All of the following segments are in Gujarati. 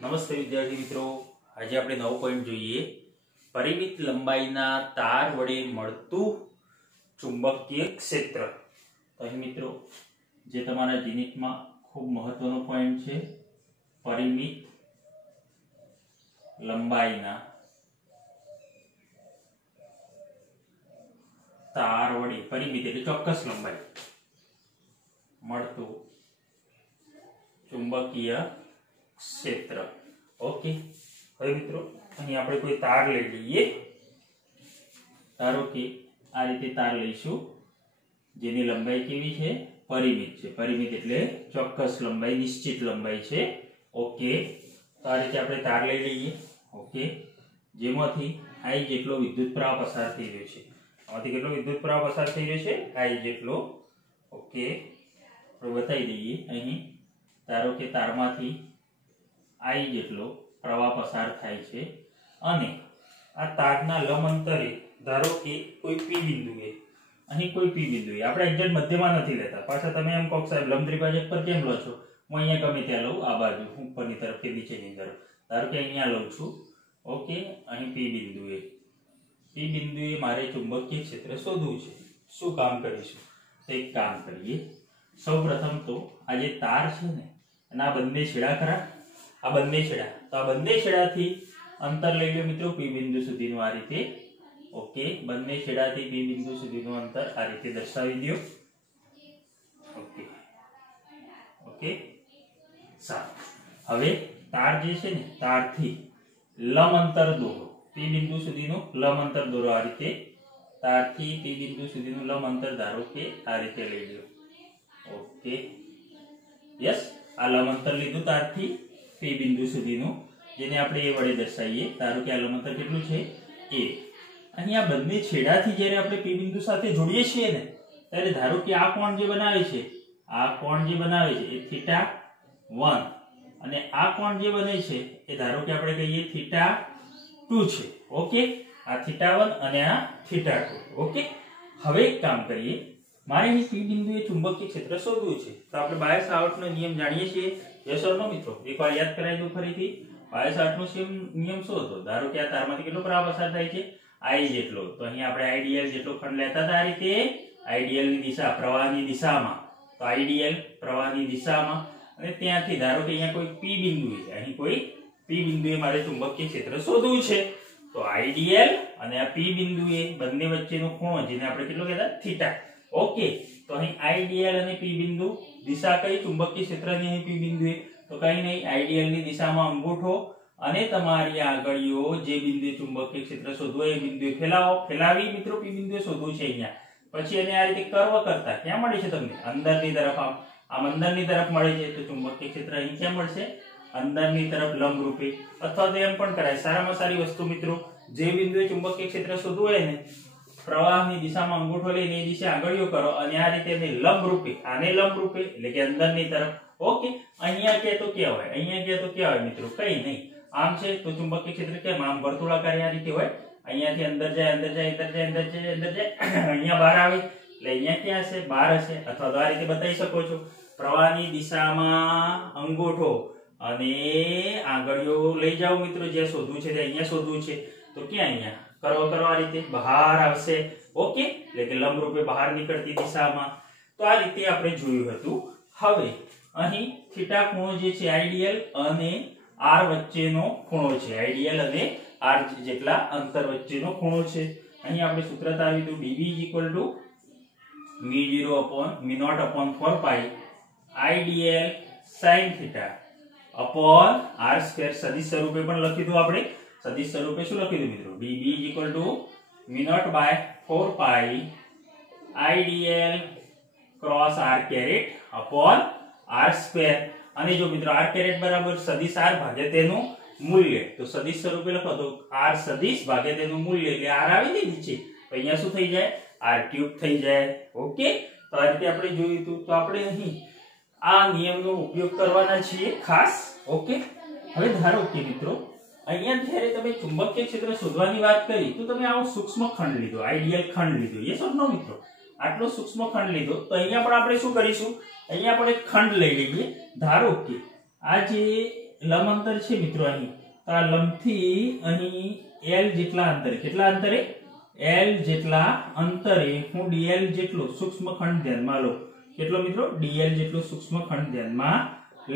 નમસ્તે વિદ્યાર્થી મિત્રો, આજે આપણે નવો પોઈન્ટ જોઈએ. પરિમિત લંબાઈના તાર વડે મળતું ચુંબકીય ક્ષેત્ર. તો અહીં મિત્રો જે તમારા ગણિતમાં ખૂબ મહત્વનો પોઈન્ટ છે, પરિમિત લંબાઈના તાર વડે, પરિમિત એટલે ચોક્કસ લંબાઈ, મળતું ચુંબકીય ક્ષેત્ર. ઓકે, હવે મિત્રો અહીં આપણે કોઈ તાર લઈ લઈએ. ધારો કે આ રીતે તાર લઈશું જેની લંબાઈ કેવી છે? પરિમિત છે. પરિમિત એટલે ચોક્કસ લંબાઈ, નિશ્ચિત લંબાઈ છે. ઓકે, તો આ રીતે આપણે તાર લઈ લઈએ. ઓકે, જેમાંથી I જેટલો વિદ્યુત પ્રવાહ પસાર થઈ રહ્યો છે. આમાંથી કેટલો વિદ્યુત પ્રવાહ પસાર થઈ રહ્યો છે? I જેટલો. ઓકે, આપણે બતાવી દઈએ. અહીં ધારો કે તારમાંથી I જેટલો પ્રવાહ પસાર થાય છે અને આ તારના લંબ અંતરે ધારો કે કોઈ P બિંદુએ, અહીં કોઈ P બિંદુએ, આપણે એક્ઝેક્ટ મધ્યમાં નથી લેતા. પાછા તમે એમ કહો સાહેબ લંબ દ્વિભાજક પર કેમ લો છો? હું અહીંયા ગમે ત્યાં લઉં, આ બાજુ ઉપરની તરફ કે નીચેની તરફ. ધારો કે અહીંયા લઉં છું. ઓકે, અહીં P બિંદુએ મારે ચુંબકીય ક્ષેત્ર શોધવું છે. શું કામ કરીશું? તો એક કામ કરીએ. સૌપ્રથમ તો આ જે તાર છે ને, અને આ બંને છેડા ખરા, આ બંને છેડા, તો આ બંને છેડાથી અંતર લઈ લો મિત્રો P બિંદુ સુધીનું આ રીતે. ઓકે, બંને છેડાથી P બિંદુ સુધીનું અંતર આ રીતે દર્શાવી દો. ઓકે ઓકે, સારું. હવે તાર જે છે ને, તારથી લંબ અંતર દોરો, P બિંદુ સુધીનું લંબ અંતર દોરો. આ રીતે તારથી P બિંદુ સુધીનું લંબ અંતર ધારો કે આ રીતે લઈ લો. ઓકે, યસ, આ લંબ અંતર લીધું તારથી P બિંદુ સુધીનું, જેને આપણે A વડે દર્શાવીએ. ધારો કે આ લંબ અંતર કેટલું છે? A. અહીં આ બંને છેડાથી જ્યારે આપણે P બિંદુ સાથે જોડીએ છીએ ને, ત્યારે ધારો કે આ કોણ જે બનાવે છે, આ કોણ જે બનાવે છે એ θ1, અને આ કોણ જે બને છે એ ધારો કે આપણે કહીએ θ2 છે. ઓકે, આ θ1 અને આ θ2. ઓકે, હવે એક કામ કરીએ. મારે અહીં P બિંદુએ ચુંબકીય ક્ષેત્ર શોધવું છે. તો આપણે બાયો-સાવર્ટનો નિયમ જાણીએ છીએ. યસ ઓર નો મિત્રો? એકવાર યાદ કરાવી દઉં ફરીથી. બાયો-સાવર્ટનો નિયમ શું હતો? ધારો કે આ તારમાંથી કેટલો પ્રવાહ પસાર થાય છે? I જેટલો. તો અહીં આપણે IDL જેટલો ખંડ લેતા હતા. આ રીતે IDL ની દિશા, પ્રવાહની દિશામાં. તો IDL પ્રવાહની દિશામાં, અને ત્યાંથી ધારો કે અહીંયા કોઈ P બિંદુએ, અહીં કોઈ P બિંદુએ મારે ચુંબકીય ક્ષેત્ર શોધવું છે. તો IDL અને આ P બિંદુએ બંને વચ્ચેનો ખૂણો, જેને આપણે કેટલો કહેતા? θ. ઓકે, તો અહીં IDL અને P બિંદુ, દિશા કઈ ચુંબકીય ક્ષેત્રની? અહીં P બિંદુએ. તો કઈ નહીં, IDL ની દિશામાં અંગૂઠો અને તમારી આંગળીઓ જે બિંદુએ ચુંબકીય ક્ષેત્ર શોધવું એ બિંદુએ ફેલાવો. ફેલાવી મિત્રો P બિંદુએ શોધવું છે અહીંયા. પછી એને આ રીતે કર્વ કરતા ક્યાં મળે છે તમને? અંદરની તરફ. આમ અંદરની તરફ મળે છે. તો ચુંબકીય ક્ષેત્ર અહીં ક્યાં મળશે? અંદરની તરફ લંબ રૂપે. અથવા તો એમ પણ કરાય, સારામાં સારી વસ્તુ મિત્રો, જે બિંદુએ ચુંબકીય ક્ષેત્ર શોધવું હોય ને, પ્રવાહની દિશામાં અંગૂઠો લઈને એ દિશા આંગળીઓ કરો અને આ રીતે એને લંબ રૂપે, આને લંબ રૂપે એટલે કે અંદરની તરફ. ઓકે, અહીંયા કે તો ક્યાં હોય? અહીંયા કે તો ક્યાં હોય મિત્રો? કઈ નહીં. આમ છે તો ચુંબકીય ક્ષેત્ર કેમ આમ વર્તુળાકાર આ રીતે હોય? અહીંયાથી અંદર જાય, અંદર જાય, અંદર જાય, અંદર જાય, અંદર જાય, અહીંયા બહાર આવે એટલે અહીંયા ક્યાં હશે? બહાર હશે. અથવા તો આ રીતે બતાવી શકો છો, પ્રવાહની દિશામાં અંગૂઠો અને આંગળીઓ લઈ જાઓ મિત્રો, જ્યાં શોધવું છે ત્યાં અહીંયા શોધવું છે. તો ક્યાં? અહીંયા કર્વ કરો, આ રીતે બહાર આવશે. ઓકે, એટલે કે લંબ રૂપે બહાર નીકળતી દિશામાં. તો આ રીતે આપણે જોયું હતું. હવે અહીં થીટા ખૂણો જે છે IDL અને R વચ્ચેનો ખૂણો છે. IDL અને R જેટલા અંતર વચ્ચેનો ખૂણો છે. અહીં આપણે સૂત્ર તારવી દીધું, dV V0/4π IDL sin θ upon R². સદિશ સ્વરૂપે પણ લખી દીધું આપણે. સદિશ સ્વરૂપે શું લખી દીધું મિત્રો? dV V0/4π IDL cross R² upon R². અને જો મિત્રો R² બરાબર સદિશ R ભાગ્યા તેનું મૂલ્ય, તો સદિશ સ્વરૂપે લખો તો R સદિશ ભાગ્યા તેનું મૂલ્ય, એટલે R આવી ને નીચે, તો અહીંયા શું થઈ જાય? R³ થઈ જાય. ઓકે, તો આ રીતે આપણે જોયું હતું. તો આપણે અહીં આ નિયમનો ઉપયોગ કરવાના છીએ ખાસ. ઓકે, હવે ધારો કે મિત્રો અહીંયા જ્યારે તમે ચુંબકીય ક્ષેત્ર શોધવાની વાત કરી, તો તમે આવો સૂક્ષ્મ ખંડ લીધો, આઈડિયલ ખંડ લીધો. યસ ઓર નો મિત્રો? આટલો સૂક્ષ્મ ખંડ લીધો. તો અહીંયા પણ આપણે શું કરીશું? અહીંયા આપણે ખંડ લઈ લઈએ. ધારો કે આ જે લંબ અંતર છે મિત્રો અહીં, તો આ લંબથી અહીં l જેટલા અંતરે, કેટલા અંતરે? l જેટલા અંતરે હું dl જેટલો સૂક્ષ્મ ખંડ ધ્યાનમાં લઉં. કેટલો મિત્રો? dl જેટલો સૂક્ષ્મ ખંડ ધ્યાનમાં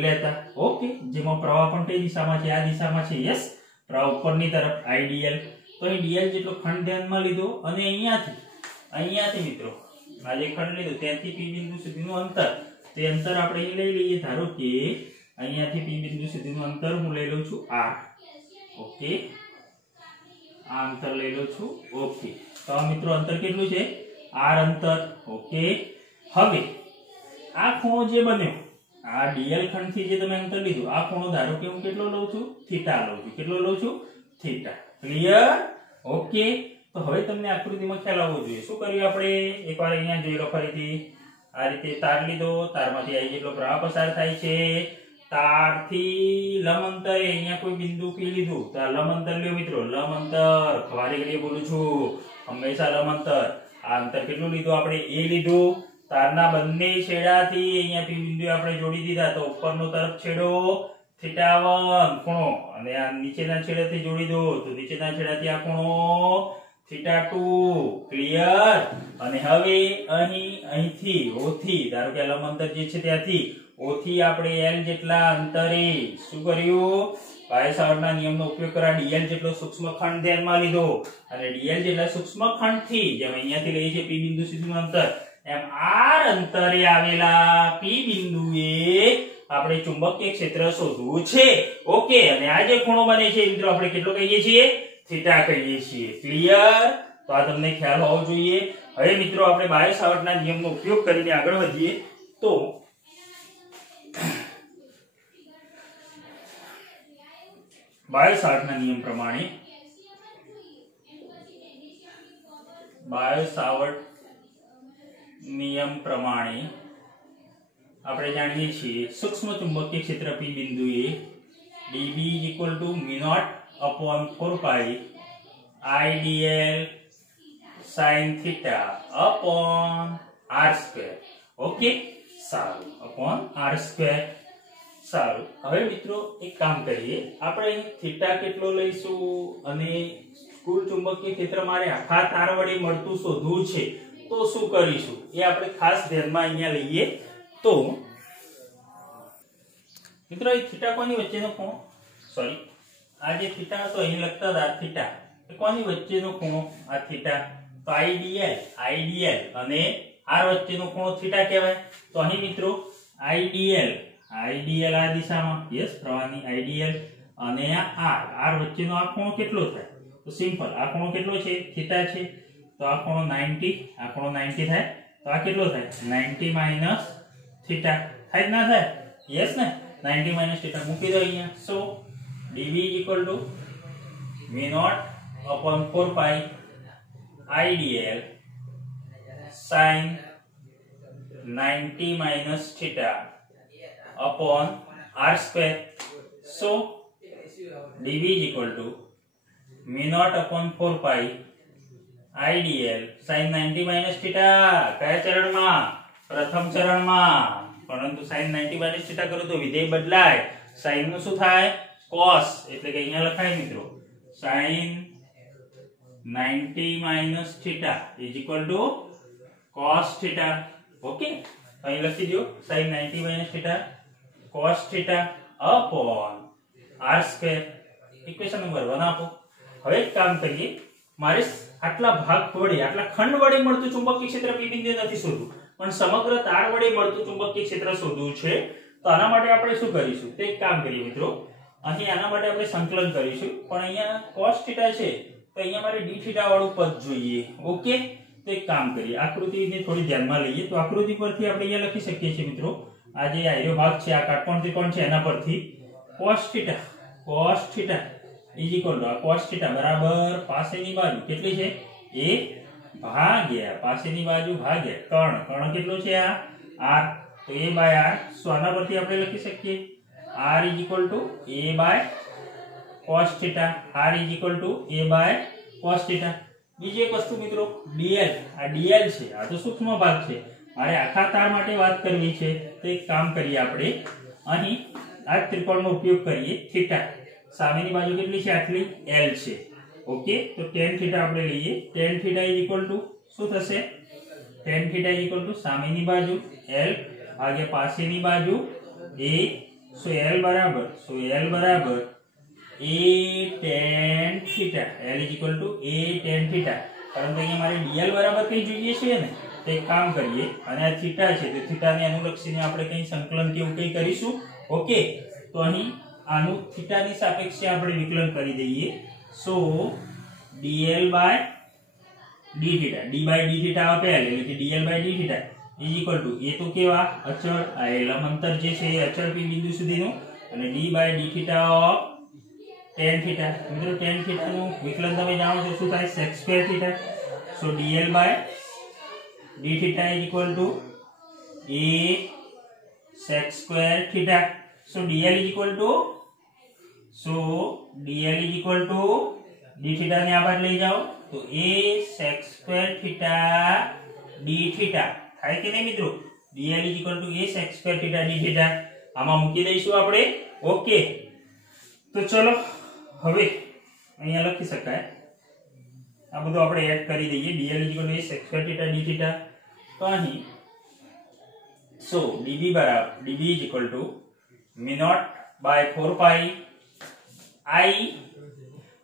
લેતા. ઓકે, જેમાં પ્રવાહ પણ કઈ દિશામાં છે? આ દિશામાં છે. યસ, પ્રવાહ ઉપરની તરફ idl. તો અહીં dl જેટલો ખંડ ધ્યાનમાં લીધો અને અહીંયાથી મિત્રો આ જે ખંડ લીધો ત્યાંથી p બિંદુ સુધીનું અંતર, તે અંતર આપણે અહીં લઈ લઈએ. ધારો કે અહીંયાથી p બિંદુ સુધીનું અંતર હું લઈ લઉં છું r. ઓકે, આ અંતર લઈ લઉં છું. ઓકે, તો મિત્રો અંતર કેટલું છે? r અંતર. ઓકે, હવે આ ખૂણો જે બન્યો, આ dl ખંડથી જે તમે અંતર લીધું, આ ખૂણો ધારો કે હું કેટલો લઉં છું? થીટા લઉં છું. કેટલો લઉં છું? થીટા. ક્લિયર? ઓકે, તો હવે તમને આકૃતિમાં ખ્યાલ આવવો જોઈએ. શું કર્યું આપણે? એકવાર અહીંયા જોઈ લો ફરીથી. આ રીતે તાર લીધો, તારમાંથી I જેટલો પ્રવાહ પસાર થાય છે. તારથી લંબ અંતરે અહીંયા કોઈ બિંદુ P લીધું, તો આ લંબ અંતર લ્યો મિત્રો. લંબ અંતર, ખવારે ઘડીએ બોલું છું, હંમેશા લંબ અંતર. આ અંતર કેટલું લીધું આપણે? A લીધું. તારના બંને છેડાથી અહીંયા P બિંદુ આપણે જોડી દીધા, તો ઉપરનો તરફ છેડો θ1 ખૂણો, અને આ નીચેના છેડેથી જોડી દો, તો નીચેના છેડાથી આ ખૂણો θ2. ક્લિયર? અને હવે અહીંથી O થી, ધારો કે લંબ અંતર જે છે ત્યાંથી O થી આપણે L જેટલા અંતરે શું કર્યું? પાયસાવર્તના નિયમનો ઉપયોગ કરવા dl જેટલો સૂક્ષ્મ ખંડ ધ્યાનમાં લીધો, અને dl જેટલા સૂક્ષ્મ ખંડથી જેમ અહીંયાથી લઈએ છે P બિંદુ સુધીનું અંતર, એમ r અંતરે આવેલા P બિંદુએ આપણે ચુંબકીય ક્ષેત્ર શોધવું છે. ઓકે, અને આ જે ખૂણો બને છે મિત્રો આપણે કેટલો કહીએ છીએ? થીટા કહીએ છીએ. ક્લિયર? તો આ તમને ખ્યાલ હોવો જોઈએ. હવે મિત્રો આપણે બાયો-સાવર્ટના નિયમનો ઉપયોગ કરીને આગળ વધીએ. તો બાયો-સાવર્ટના નિયમ પ્રમાણે આપણે જાણીએ છીએ સૂક્ષ્મ ચુંબકીય ક્ષેત્ર P બિંદુએ dB μ0/4π IDL sin θ/r². Okay, સારું, /r². સારું, હવે મિત્રો એક કામ કરીએ. આપણે અહીં થીટા કેટલો લઈશું અને કુલ ચુંબકીય ક્ષેત્ર મારે આખા તાર વડે મળતું શોધવું છે, તો શું કરીશું એ આપણે ખાસ ધ્યાનમાં અહીંયા લઈએ. તો મિત્રો એ થીટા કોની વચ્ચેનો ખૂણો? સોરી, આ જે થીટા હતો અહીં લખતા હતા થીટા, એ કોની વચ્ચેનો ખૂણો? આ થીટા. તો IDL અને r વચ્ચેનો ખૂણો થીટા કહેવાય. તો અહીં મિત્રો IDL આ દિશામાં, યસ, પ્રવાહની IDL, અને આ r વચ્ચેનો આ ખૂણો કેટલો થાય? તો સિમ્પલ, આ ખૂણો કેટલો છે? થીટા છે. તો આ ખૂણો 90, આ ખૂણો 90 થાય. તો આ કેટલો થાય? 90 માઈનસ થીટા. થાય કે ના થાય? યસ ને, 90 માઈનસ થીટા મૂકી દો અહીંયા. સો dB μ0/4π IDL sin 90 minus theta upon r². So dB μ0/4π IDL sin 90 minus theta. કયા ચરણમાં? પ્રથમ ચરણમાં. પરંતુ sin 90 minus theta કરું તો વિધેય બદલાય. sin નું શું થાય? cos. એટલે કે અહીંયા લખાય મિત્રો sin 90 minus theta is equal to cos theta. Okay, અહીં લખી દો sin 90 minus theta cos theta upon r². Equation number 1 આપો. હવે એક કામ કરીએ, મારે આટલા ભાગ વડે, આટલા ખંડ વડે મળતું ચુંબકીય ક્ષેત્ર P બિંદુએ નથી શોધવું, પણ સમગ્ર તાર વડે મળતું ચુંબકીય ક્ષેત્ર શોધવું છે. તો આના માટે આપણે શું કરીશું? તે એક કામ કરીએ મિત્રો, અહીં આના માટે આપણે સંકલન કરીશું, પણ અહીંયા cos theta છે તો અહીંયા મારે d theta વાળું પદ જોઈએ. ઓકે, તો એક કામ કરીએ, આકૃતિને થોડી ધ્યાનમાં લઈએ. તો આકૃતિ પરથી આપણે અહીંયા લખી શકીએ છીએ મિત્રો, આ જે આયરો ભાગ છે, આ કાટકોણ ત્રિકોણ છે, એના પરથી cos theta is equal to cos theta બરાબર પાસેની બાજુ કેટલી છે? a ભાગ્યા પાસેની બાજુ ભાગ્યા કર્ણ કેટલો છે? આ r. તો a by r. સો આના પરથી આપણે લખી શકીએ r is equal to a by cos theta. r is equal to a by cos theta. બીજી એક વસ્તુ મિત્રો, dl. આ dl છે, આ તો સૂક્ષ્મ ભાગ છે, મારે આખા તાર માટે વાત કરવી છે. તો એક કામ કરીએ, આપણે અહીં આ ત્રિકોણનો ઉપયોગ કરીએ થીટા સામેની બાજુ કેટલી છે આટલી l છે ઓકે તો tan થીટા આપણે લઈએ tan થીટા શું થશે tan થીટા સામેની બાજુ l ભાગ્યા પાછળની બાજુ a સો l બરાબર a tan theta l a tan theta પરંતુ અહીંયા મારે dl બરાબર કઈ જોઈએ છે ને તો એક કામ કરીએ અને આ થીટા છે તો થીટાને અનુલક્ષીને આપણે કઈ સંકલન કેવું કઈ કરીશું ઓકે તો અહીં આનું થીટાની સાપેક્ષે આપણે વિકલન કરી દઈએ સો dl by d theta d by d theta આપેલ એટલે કે dl by d થીટા એ તો કેવા અચળ આ લંબાંતર જે છે એ અચળ p બિંદુ સુધીનું અને d by d theta of tan theta મિત્રો tan થીટા નું વિકલન તમે જાણો છો શું થાય sec square theta so dl by d theta is equal to a sec square theta so dl is equal to d theta ने આ બાજુ લઈ જાઓ તો a sec square theta d theta થાય કે નહીં મિત્રો dl is equal to a sec square theta d theta આમાં મૂકી દઈશું આપણે ઓકે તો ચલો હવે અહીંયા લખી શકાય આ બધું આપણે એડ કરી દઈએ dl is equal to a sec square theta d theta तो અહીં so db is equal to mu naught by 4 pi I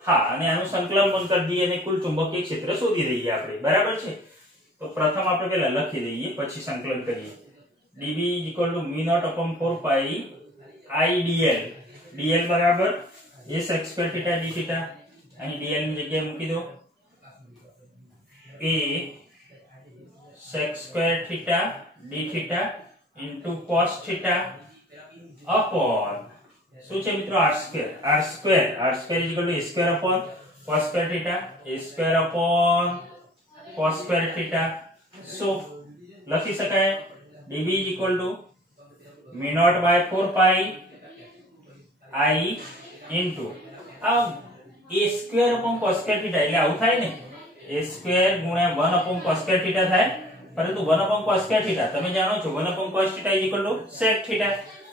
હા અને આનું સંકલન પણ કરી દઈએ અને કુલ ચુંબકીય ક્ષેત્ર શોધી દઈએ આપણે બરાબર છે તો પ્રથમ આપણે પહેલા લખી દઈએ પછી સંકલન કરીએ db is equal to mu naught upon 4 pi I dl બરાબર a sec square theta d theta અહીં dl ની જગ્યાએ મૂકી દો a sec square theta d theta into cos theta upon શું છે મિત્રો r square is equal to a square upon cos square theta a square upon cos square theta so લખી શકાય db is equal to mu naught by 4 pi I into આ a square upon cos square theta એટલે આવું થાય ને a square ગુણ્યા 1 upon cos square theta થાય परंतु 1 upon cos square theta તમે જાણો છો 1 upon cos theta is equal to sec theta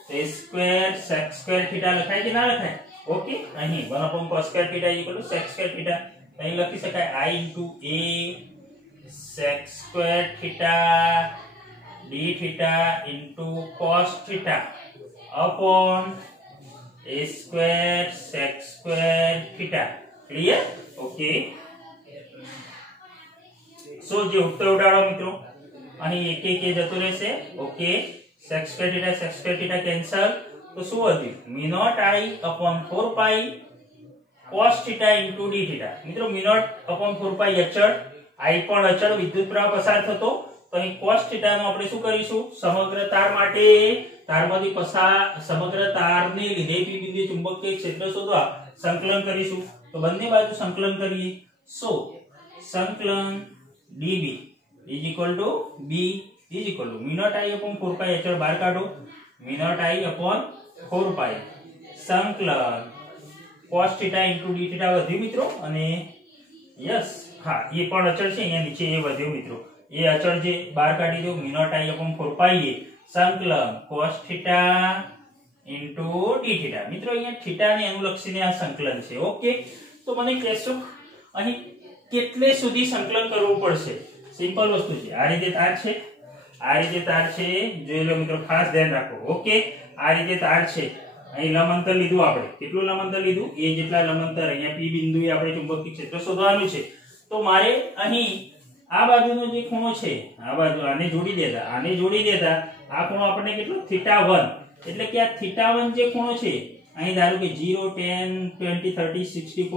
तो a square sec square theta લખાય કે ના લખાય ઓકે અહીં 1 upon cos square theta is equal to sec square theta અહીં લખી શકાય I into a sec square theta d theta into cos theta upon a square sec square theta clear okay so જે ઉત્તર ઉડાડો મિત્રો અહીં એક એક જતો રહેશે okay sec square theta cancel તો શું વધ્યું mu naught I upon 4 pi cos theta into d theta મિત્રો mu naught upon 4 pi અચળ I પણ અચળ વિદ્યુત પ્રવાહ પસાર થતો તો અહીં cos theta નો આપણે શું કરીશું સમગ્ર તાર માટે તારમાંથી પસાર સમગ્ર તારને લીધે p બિંદુ ચુંબકીય ક્ષેત્ર શોધવા સંકલન કરીશું તો બંને બાજુ સંકલન કરીએ સો સંકલન db is equal to b is equal to mu naught I upon 4 pi અચળ બહાર કાઢો mu naught I upon 4 pi સંકલન cos theta into d theta વધ્યું મિત્રો અને યસ હા એ પણ અચળ છે અહીંયા નીચે એ વધ્યું મિત્રો એ અચળ જે બહાર કાઢી દો mu naught I upon 4 pi એ સંકલન cos theta into d theta મિત્રો અહીંયા theta ને અનુલક્ષીને આ સંકલન છે ઓકે તો મને કહેશો અહીં કેટલે સુધી સંકલન કરવું પડશે સિમ્પલ વસ્તુ છે આ રીતે તાર છે જોઈ લો મિત્રો ખાસ ધ્યાન રાખો ઓકે આ રીતે તાર છે અહીં લંબાંતર લીધું આપણે કેટલું લંબાંતર લીધું a જેટલા લંબાંતર અહીંયા p બિંદુએ આપણે ચુંબકીય ક્ષેત્ર શોધવાનું છે તો મારે અહીં આ બાજુનો જે ખૂણો છે આ બાજુ આને જોડી દેતા આ ખૂણો આપણને કેટલો θ1 એટલે કે આ θ1 જે ખૂણો છે અહીં ધારો કે 0 10 20 30 60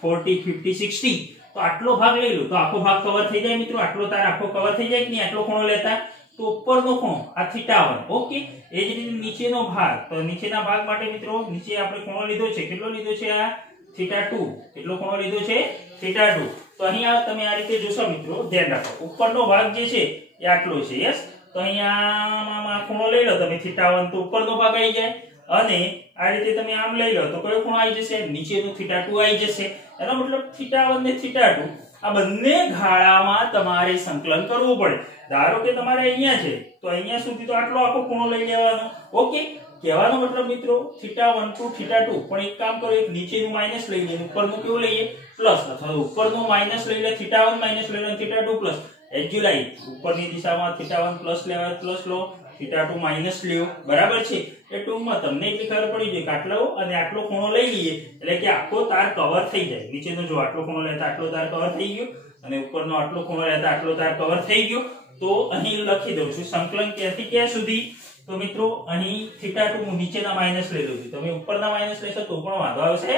40 50 60 તો આટલો ભાગ લઈ લો તો આખો ભાગ કવર થઈ જાય મિત્રો આટલો તાર આખો કવર થઈ જાય કે નહીં આટલો ખૂણો લેતા તો ઉપરનો ખૂણો આ θ1 ઓકે એ જ રીતે નીચેનો ભાગ તો નીચેના ભાગ માટે મિત્રો નીચે આપણે ખૂણો લીધો છે કેટલો લીધો છે આ θ2 કેટલો ખૂણો લીધો છે θ2 તો અહીંયા તમે આ રીતે જોશો મિત્રો ધ્યાન રાખો ઉપરનો ભાગ જે છે એ આટલો છે યસ તો અહીંયા ખૂણો લઈ લો તમે θ1 તો ઉપરનો ભાગ આવી જાય અને આ રીતે તમે આમ લઈ લો તો કયો ખૂણો આવી જશે નીચેનો θ2 આવી જશે એનો મતલબ θ1 ને θ2 આ બંને ગાળામાં તમારે સંકલન કરવું પડે ધારો કે તમારે અહીંયા છે તો અહીંયા સુધી તો આટલો આખો ખૂણો લઈ લેવાનો ઓકે કહેવાનો મતલબ મિત્રો θ1 to θ2 પણ એક કામ કરો, એક નીચેનું માઈનસ લઈ લઈએ, ઉપરનું કેવું લઈએ પ્લસ, અથવા ઉપરનું માઈનસ લઈ લે θ1 માઈનસ લઈ લે θ2 પ્લસ. એજ લાઈક ઉપરની દિશામાં θ1 પ્લસ લેવાય પ્લસ લો, θ2 માઈનસ લ્યો, બરાબર છે. એ ટૂંકમાં તમને એટલી ખબર પડી જાય કે આટલો અને આટલો ખૂણો લઈ લઈએ એટલે કે આખો તાર કવર થઈ જાય. નીચેનો જો આટલો ખૂણો લેતા આટલો તાર કવર થઈ ગયો અને ઉપરનો આટલો ખૂણો લેતા આટલો તાર કવર થઈ ગયો. તો અહીં લખી દઉં છું સંકલન ક્યાંથી ક્યાં સુધી. તો મિત્રો અહીં θ2 હું નીચેના માઈનસ લઈ લઉં છું, તમે ઉપરના માઈનસ લેશો તો પણ વાંધો આવશે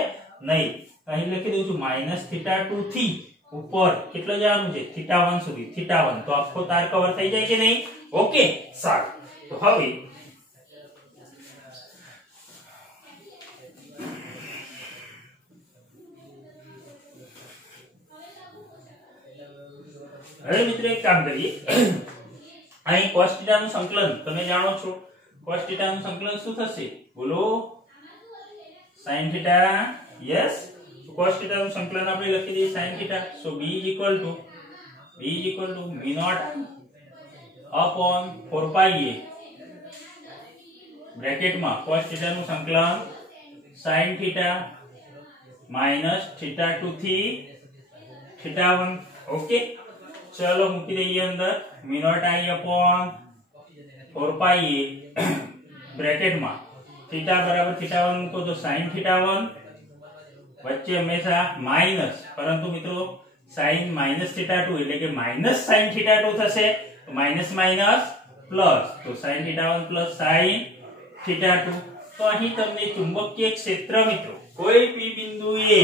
નહીં. અહીં લખી દઉં છું -θ2 થી ઉપર કેટલો જવાનું છે θ1 સુધી, θ1 તો આખો તાર કવર થઈ જાય કે નહીં. ઓકે સારું. તો હવે મિત્રો એક કામ કરીએ, અહીં cos θ નું સંકલન તમે જાણો છો, cos θ નું સંકલન શું થશે બોલો, sin θ. યસ, cos θ નું સંકલન આપણે લખી દઈએ sin θ. સો b μ0 upon 4πa બ્રેકેટમાં cos θ નું સંકલન sin θ minus θ2 થી θ1. ઓકે ચલો મૂકી દઈએ અંદર μ0 I upon 4πa બ્રેકેટમાં θ બરાબર θ1 મૂકો તો sin θ1 વચ્ચે હંમેશા માઈનસ, પરંતુ મિત્રો sin minus θ2 એટલે કે માઈનસ sin θ2 થશે, તો માઈનસ માઈનસ પ્લસ, તો sin θ1 પ્લસ sin θ2. તો અહીં તમને ચુંબકીય ક્ષેત્ર મિત્રો કોઈ p બિંદુએ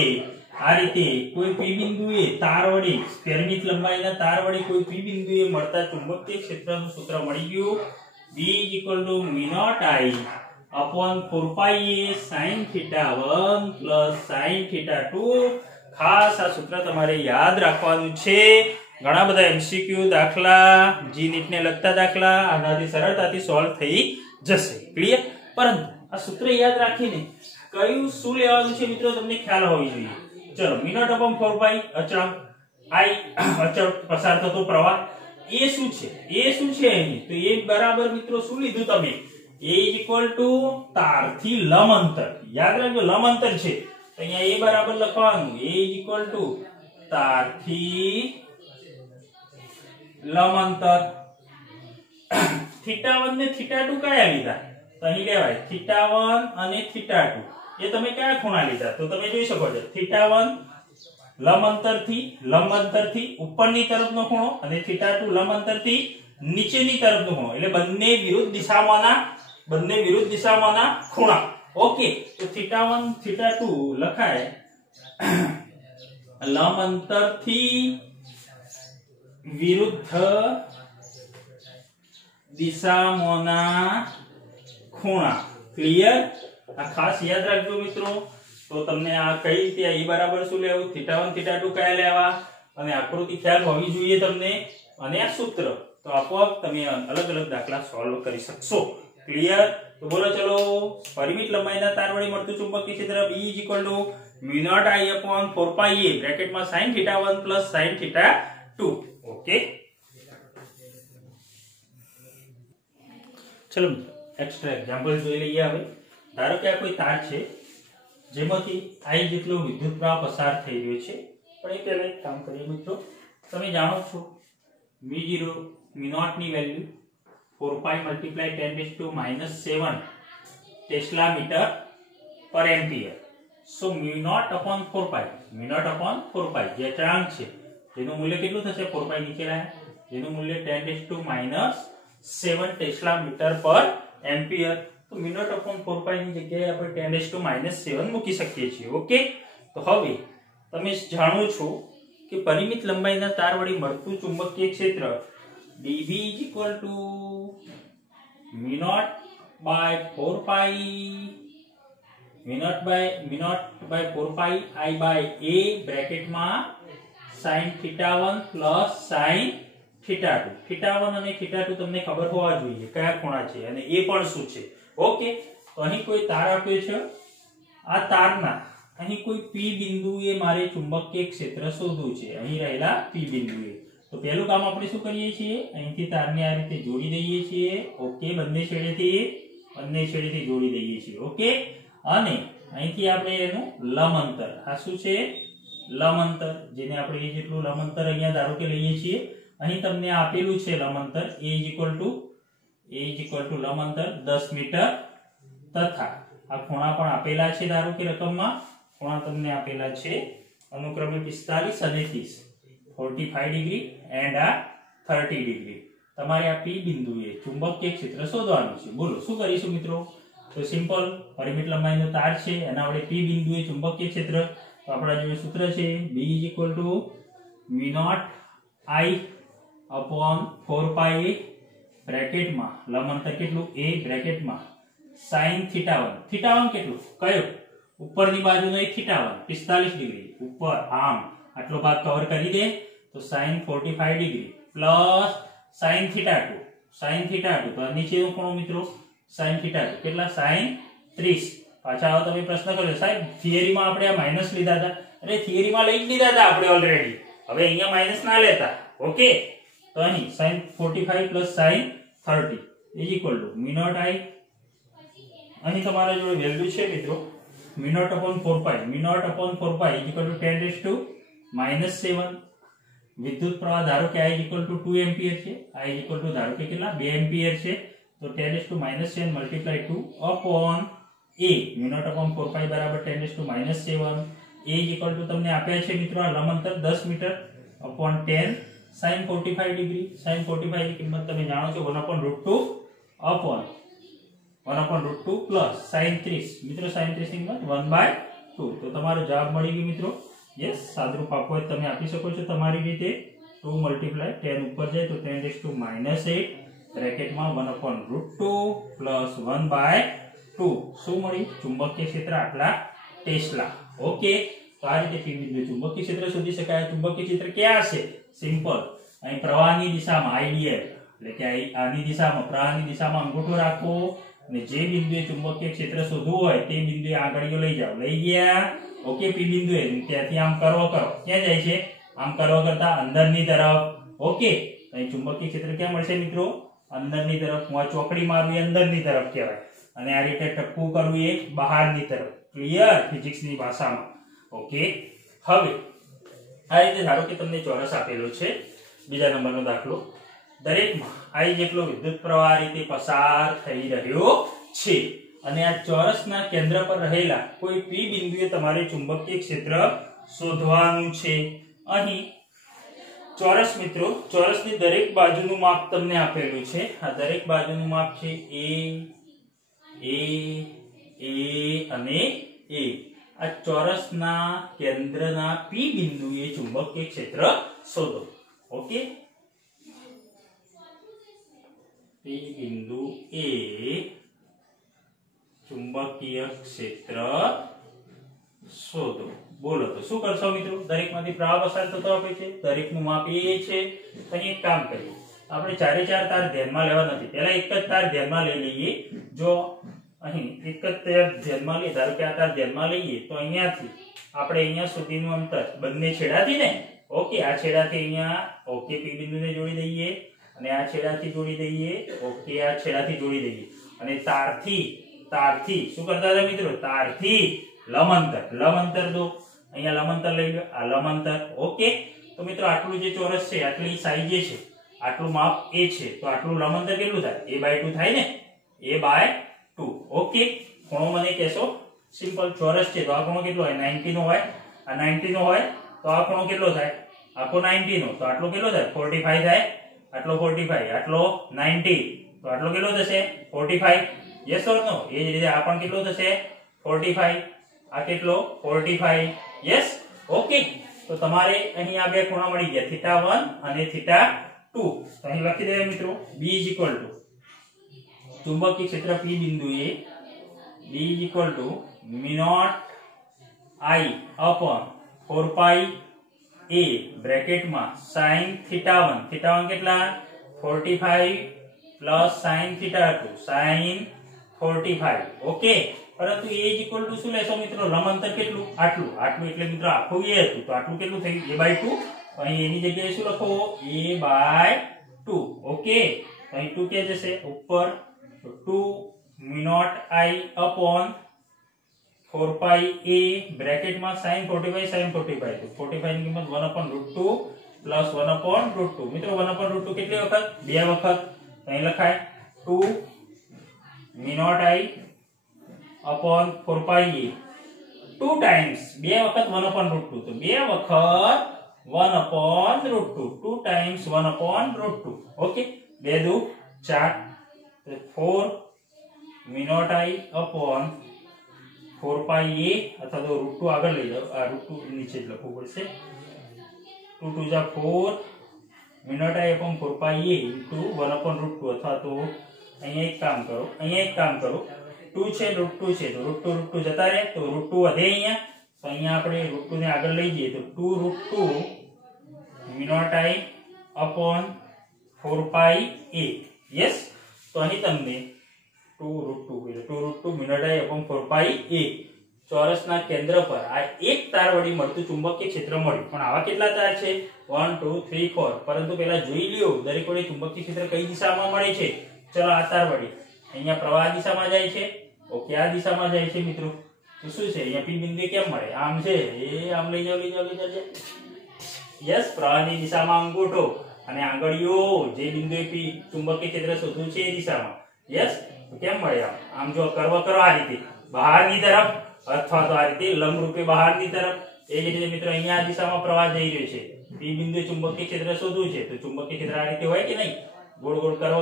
આ રીતે કોઈ p બિંદુએ તાર વડે પરિમિત લંબાઈના તાર વડે કોઈ p બિંદુએ મળતા ચુંબકીય ક્ષેત્રનું સૂત્ર મળી ગયું. B μ0 I upon 4πa sin θ1 plus sin θ2. ખાસ આ સૂત્ર તમારે યાદ રાખવાનું છે. ઘણા બધા MCQ દાખલા જી નીટ ને લગતા દાખલા આનાથી સરળતાથી સોલ્વ થઈ જશે. ક્લિયર? પરંતુ આ સૂત્ર યાદ રાખીને કયું શું લેવાનું છે મિત્રો તમને ખ્યાલ હોવી જોઈએ. ચલો μ0 upon 4π અચળાંક I અચળ પસાર થતો પ્રવાહ એ શું છે? એ શું છે અહીં? તો એ બરાબર મિત્રો શું લીધું તમે? A તારથી લંબ અંતર. યાદ રાખજો લંબ અંતર છે. તો અહીંયા A બરાબર લખવાનું A તારથી લંબ અંતર. θ1 ને θ2 કયા લીધા? તો અહીં લેવાય θ1 અને θ2. એ તમે કયા ખૂણા લીધા? તો તમે જોઈ શકો છો θ1 લંબ અંતરથી ઉપરની તરફનો ખૂણો અને θ2 લંબ અંતરથી નીચેની તરફનો ખૂણો, એટલે બંને વિરુદ્ધ દિશામાંના ખૂણા. ઓકે, તો θ1 θ2 લખાય લંબ અંતરથી વિરુદ્ધ દિશામાંના ખૂણા. ક્લિયર? આ ખાસ યાદ રાખજો મિત્રો. તો તમને આ કઈ રીતે એ બરાબર શું લેવું, θ1 θ2 કયા લેવા અને આકૃતિ ખ્યાલ હોવી જોઈએ તમને, અને આ સૂત્ર, તો આપોઆપ તમે અલગ અલગ દાખલા સોલ્વ કરી શકશો. ક્લિયર? તો બોલો ચલો, પરિમિત લંબાઈના તાર વડે મળતું ચુંબકીય ક્ષેત્ર B μ0 I upon 4πa બ્રેકેટમાં sin θ1 plus sin θ2. ઓકે, ચલો એક્સ્ટ્રા એક્ઝામ્પલ જોઈ લઈએ. હવે ધારો કે આ કોઈ તાર છે જેમાંથી I જેટલો વિદ્યુત પ્રવાહ પસાર થઈ રહ્યો છે, પણ એ પહેલા એક કામ કરીએ મિત્રો. તમે જાણો છો μ0 ની વેલ્યુ 4π multiply 10⁻⁻7 ટેસ્લા મીટર પર એમ્પિયર. સો μ0 upon 4π જે અચળાંક છે જેનું મૂલ્ય કેટલું થશે? 4π નીચે લાયા, જેનું મૂલ્ય 10⁻⁷ ટેસ્લા મીટર પર એમ્પિયર. તો μ0 upon 4π ની જગ્યાએ આપણે 10⁻⁷ મૂકી શકીએ છીએ. ઓકે, તો હવે તમે જાણો છો કે પરિમિત લંબાઈના તાર વડે મળતું ચુંબકીય ક્ષેત્ર dB μ0 by 4π I by a બ્રેકેટમાં sin θ1 plus sin θ2. θ1 અને θ2 તમને ખબર હોવા જોઈએ કયા ખૂણા છે અને એ પણ શું છે. ઓકે, તો અહીં કોઈ તાર આપ્યો છે. આ તારના અહીં કોઈ p બિંદુએ મારે ચુંબકીય ક્ષેત્ર શોધવું છે. અહીં રહેલા p બિંદુએ. તો પહેલું કામ આપણે શું કરીએ છીએ? અહીંથી તારને આ રીતે જોડી દઈએ છીએ. ઓકે, બંને છેડેથી, બંને છેડેથી જોડી દઈએ છીએ ઓકે અને અહીંથી આપણે એનું લંબ અંતર આ શું છે લંબ અંતર જેને આપણે એ જેટલું લંબ અંતર અહીંયા ધારો કે લઈએ છીએ અહીં તમને આપેલું છે લંબ અંતર a = લંબ અંતર 10 મીટર તથા આ ખૂણા પણ આપેલા છે ધારો કે રકમમાં ખૂણા તમને આપેલા છે અનુક્રમે 45 અને 30 45 ડિગ્રી એન્ડ આ 30 ડિગ્રી તમારે આ P બિંદુએ ચુંબકીય ક્ષેત્ર શોધવાનું છે બોલો શું કરીશું મિત્રો તો સિમ્પલ પરિમિત લંબાઈનો તાર છે એના આપણે P બિંદુએ ચુંબકીય ક્ષેત્ર તો આપણા જે સૂત્ર છે B = μ0 I upon 4πa બ્રેકેટમાં લંબ અંતર કેટલું a બ્રેકેટમાં sin θ1 કેટલું કયો ઉપરની બાજુનો એક θ1 45 ડિગ્રી ઉપર આમ આટલો ભાગ કવર કરી દે તો sin 45 ડિગ્રી પ્લસ sin θ2 તો નીચેનો ખૂણો મિત્રો sin θ2 કેટલા sin 30 પાછા આવો તમે પ્રશ્ન કર્યો સાહેબ થિયરીમાં આપણે આ માઈનસ લીધા હતા અરે થિયરીમાં લઈ જ લીધા હતા આપણે ઓલરેડી હવે અહીંયા માઈનસ ના લેતા ઓકે તો અહીં sin 45 plus sin 30 is equal to μ0 I અહીં તમારા જોડે વેલ્યુ છે મિત્રો μ0 upon 4pi is equal to 10⁻⁻7 વિદ્યુત પ્રવાહ ધારો કે I is equal to 2 ampere છે I is equal to ધારો કે કેટલા 2 એમ્પિયર છે તો 10⁻⁻7 multiply 2 upon a μ0 upon 4pi બરાબર 10⁻⁻7 a is equal to તમને આપ્યા છે મિત્રો આ લંબ અંતર 10 metre upon 10 sin 45 degree sin 45 ની કિંમત તમે જાણો છો 1/√2 upon 1/√2 plus sin 30 મિત્રો sin 30 ની કિંમત 1/2 તો તમારો જવાબ મળી ગયો મિત્રો યસ સાદરૂપ આપો તમે આપી શકો છો તમારી રીતે 2 મલ્ટીપ્લાય 10 ઉપર જાય તો 10⁻⁻8 બ્રેકેટમાં 1/√2 plus 1/2 શું મળ્યું ચુંબકીય ક્ષેત્ર આટલા ટેસ્લા ઓકે તો આ રીતે P બિંદુ ચુંબકીય ક્ષેત્ર શોધી શકાય ચુંબકીય ક્ષેત્ર ક્યાં હશે સિમ્પલ અહીં પ્રવાહની દિશામાં આઈડિયલ એટલે કે આની દિશામાં પ્રવાહની દિશામાં અંગૂઠો રાખો અને જે બિંદુએ ચુંબકીય ક્ષેત્ર શોધવું હોય તે બિંદુએ આંગળીઓ લઈ જાઓ લઈ ગયા ઓકે P બિંદુએ ત્યાંથી આમ કરો ક્યાં જાય છે આમ કરો કરતા અંદરની તરફ ઓકે અહીં ચુંબકીય ક્ષેત્ર ક્યાં મળશે મિત્રો અંદરની તરફ હું આ ચોકડી મારું એ અંદરની તરફ કહેવાય અને આ રીતે ટપકું કરવું એ બહારની તરફ ક્લિયર ફિઝિક્સની ભાષામાં ઓકે હવે આ રીતે ધારો કે તમને ચોરસ આપેલો છે બીજા નંબરનો દાખલો દરેકમાં I જેટલો વિદ્યુત પ્રવાહ આ રીતે પસાર થઈ રહ્યો છે અને આ ચોરસના કેન્દ્ર પર રહેલા કોઈ P બિંદુએ તમારે ચુંબકીય ક્ષેત્ર શોધવાનું છે અહીં ચોરસ મિત્રો ચોરસની દરેક બાજુનું માપ તમને આપેલું છે આ દરેક બાજુનું માપ છે a અને a આ ચોરસના કેન્દ્રના P બિંદુએ ચુંબકીય ક્ષેત્ર શોધો ઓકે P બિંદુ એ ચુંબકીય ક્ષેત્ર શોધો બોલો તો શું કરશો મિત્રો દરેકમાંથી પ્રવાહ પસાર થતો આપે છે દરેકનું માપ a છે અહીં એક કામ કરીએ આપણે ચારે ચાર તાર ધ્યાનમાં લેવા નથી પહેલા એક જ તાર ધ્યાનમાં લઈ લઈએ જો અહીં એક જ તાર ધ્યાનમાં લઈએ ધારો કે આ તાર ધ્યાનમાં લઈએ તો અહીંયાથી આપણે અહીંયા સુધીનું અંતર બંને છેડાથી ને ઓકે આ છેડાથી અહીંયા ઓકે P બિંદુને જોડી દઈએ અને આ છેડાથી જોડી દઈએ ઓકે આ છેડાથી જોડી દઈએ અને તારથી શું કરતા હતા મિત્રો તારથી લંબ અંતર દો અહીંયા લંબ અંતર લઈ લો આ લંબ અંતર ઓકે તો મિત્રો આટલું જે ચોરસ છે આટલી સાઈઝ જે છે આટલું માપ a છે તો આટલું લંબ અંતર કેટલું થાય a/2 થાય ને a/2 ઓકે ખૂણો મને કહેશો સિમ્પલ ચોરસ છે તો આ ખૂણો કેટલો હોય 90 નો હોય આ 90 નો હોય તો આ ખૂણો કેટલો થાય આખો 90 નો તો આટલો કેટલો થાય 45 થાય આટલો 45 આટલો 90 તો આટલો કેટલો થશે 45 યસ ઓર નો એ જ રીતે આ પણ કેટલો થશે 45 આ કેટલો 45 યસ ઓકે તો તમારે અહીં આ બે ખૂણા મળી ગયા θ1 અને θ2 તો અહીં લખી દેજો મિત્રો B = ચુંબકીય ક્ષેત્ર P બિંદુએ B = μ0 I upon 4pi a બ્રેકેટમાં sin θ1 કેટલા 45 plus sin θ2 sin 45 ઓકે પરંતુ a = શું લેશો મિત્રો લંબ અંતર કેટલું આટલું એટલે મિત્રો આખું a હતું તો આટલું કેટલું થયું a/2 તો અહીં એની જગ્યાએ શું લખો a/2 ઓકે અહીં 2 કે જશે ઉપર તો 2 mu naught I upon 4 pi a bracket में sin 45 sin 45 तो 45 ની કિંમત 1/√2 પ્લસ 1/√2 મિત્રો 1/√2 કેટલી વખત બે વખત તો અહીં લખાય 2 mu naught I upon 4 pi A 2 times બે વખત 1/√2 તો બે વખત 1/√2 2 टाइम्स 1/√2 ओके બે દુ 4 तो 4 mu naught I upon 4 pi ए अथवा तो √2 આગળ લઈ જાઓ આ √2 નીચે જ લખવું પડશે 2 2 जा 4 mu naught I upon 4 pi ए * 1/√2 अथवा तो અહીંયા એક કામ કરો 2 છે √2 છે તો √2 જતા રહે તો √2 વધે અહીંયા તો અહીંયા આપણે √2 ને આગળ લઈ જઈએ તો 2 √2 mu naught I upon 4 pi A yes तो અહીં તમને 2 √2 mu naught I upon 4 pi ए ચોરસના કેન્દ્ર પર આ એક તાર વળી મળતું ચુંબકીય ક્ષેત્ર મળ્યું પણ આવા કેટલા તાર છે 1 2 3 4 પરંતુ પહેલા જોઈ લ્યો દરેક વળી ચુંબકીય ક્ષેત્ર કઈ દિશામાં મળે છે ચલો આ તાર વળી અહીંયા પ્રવાહ દિશામાં જાય છે ઓકે આ દિશામાં જાય છે મિત્રો તો શું છે અહીંયા પી બિંદુ કેમ મળે આમ છે એ આમ લઈ જાવ યસ પ્રવાહની દિશામાં અંગૂઠો અને આંગળીઓ જે બિંદુએ પી ચુંબકીય ક્ષેત્ર શોધવું છે એ દિશામાં યસ તો કેમ મળે આમ જો કર્વ કરો આ રીતે બહારની તરફ अथवा तो आ रीते लंब रूपे बहारनी तरफ ए ज रीते मित्रों अहींया आ दिशामां प्रवाह जई रह्यो छे पी बिंदुए चुंबकीय क्षेत्र शोधવું છે तो चुंबकीय क्षेत्र आ रीते होय के नहीं गोल गोल करो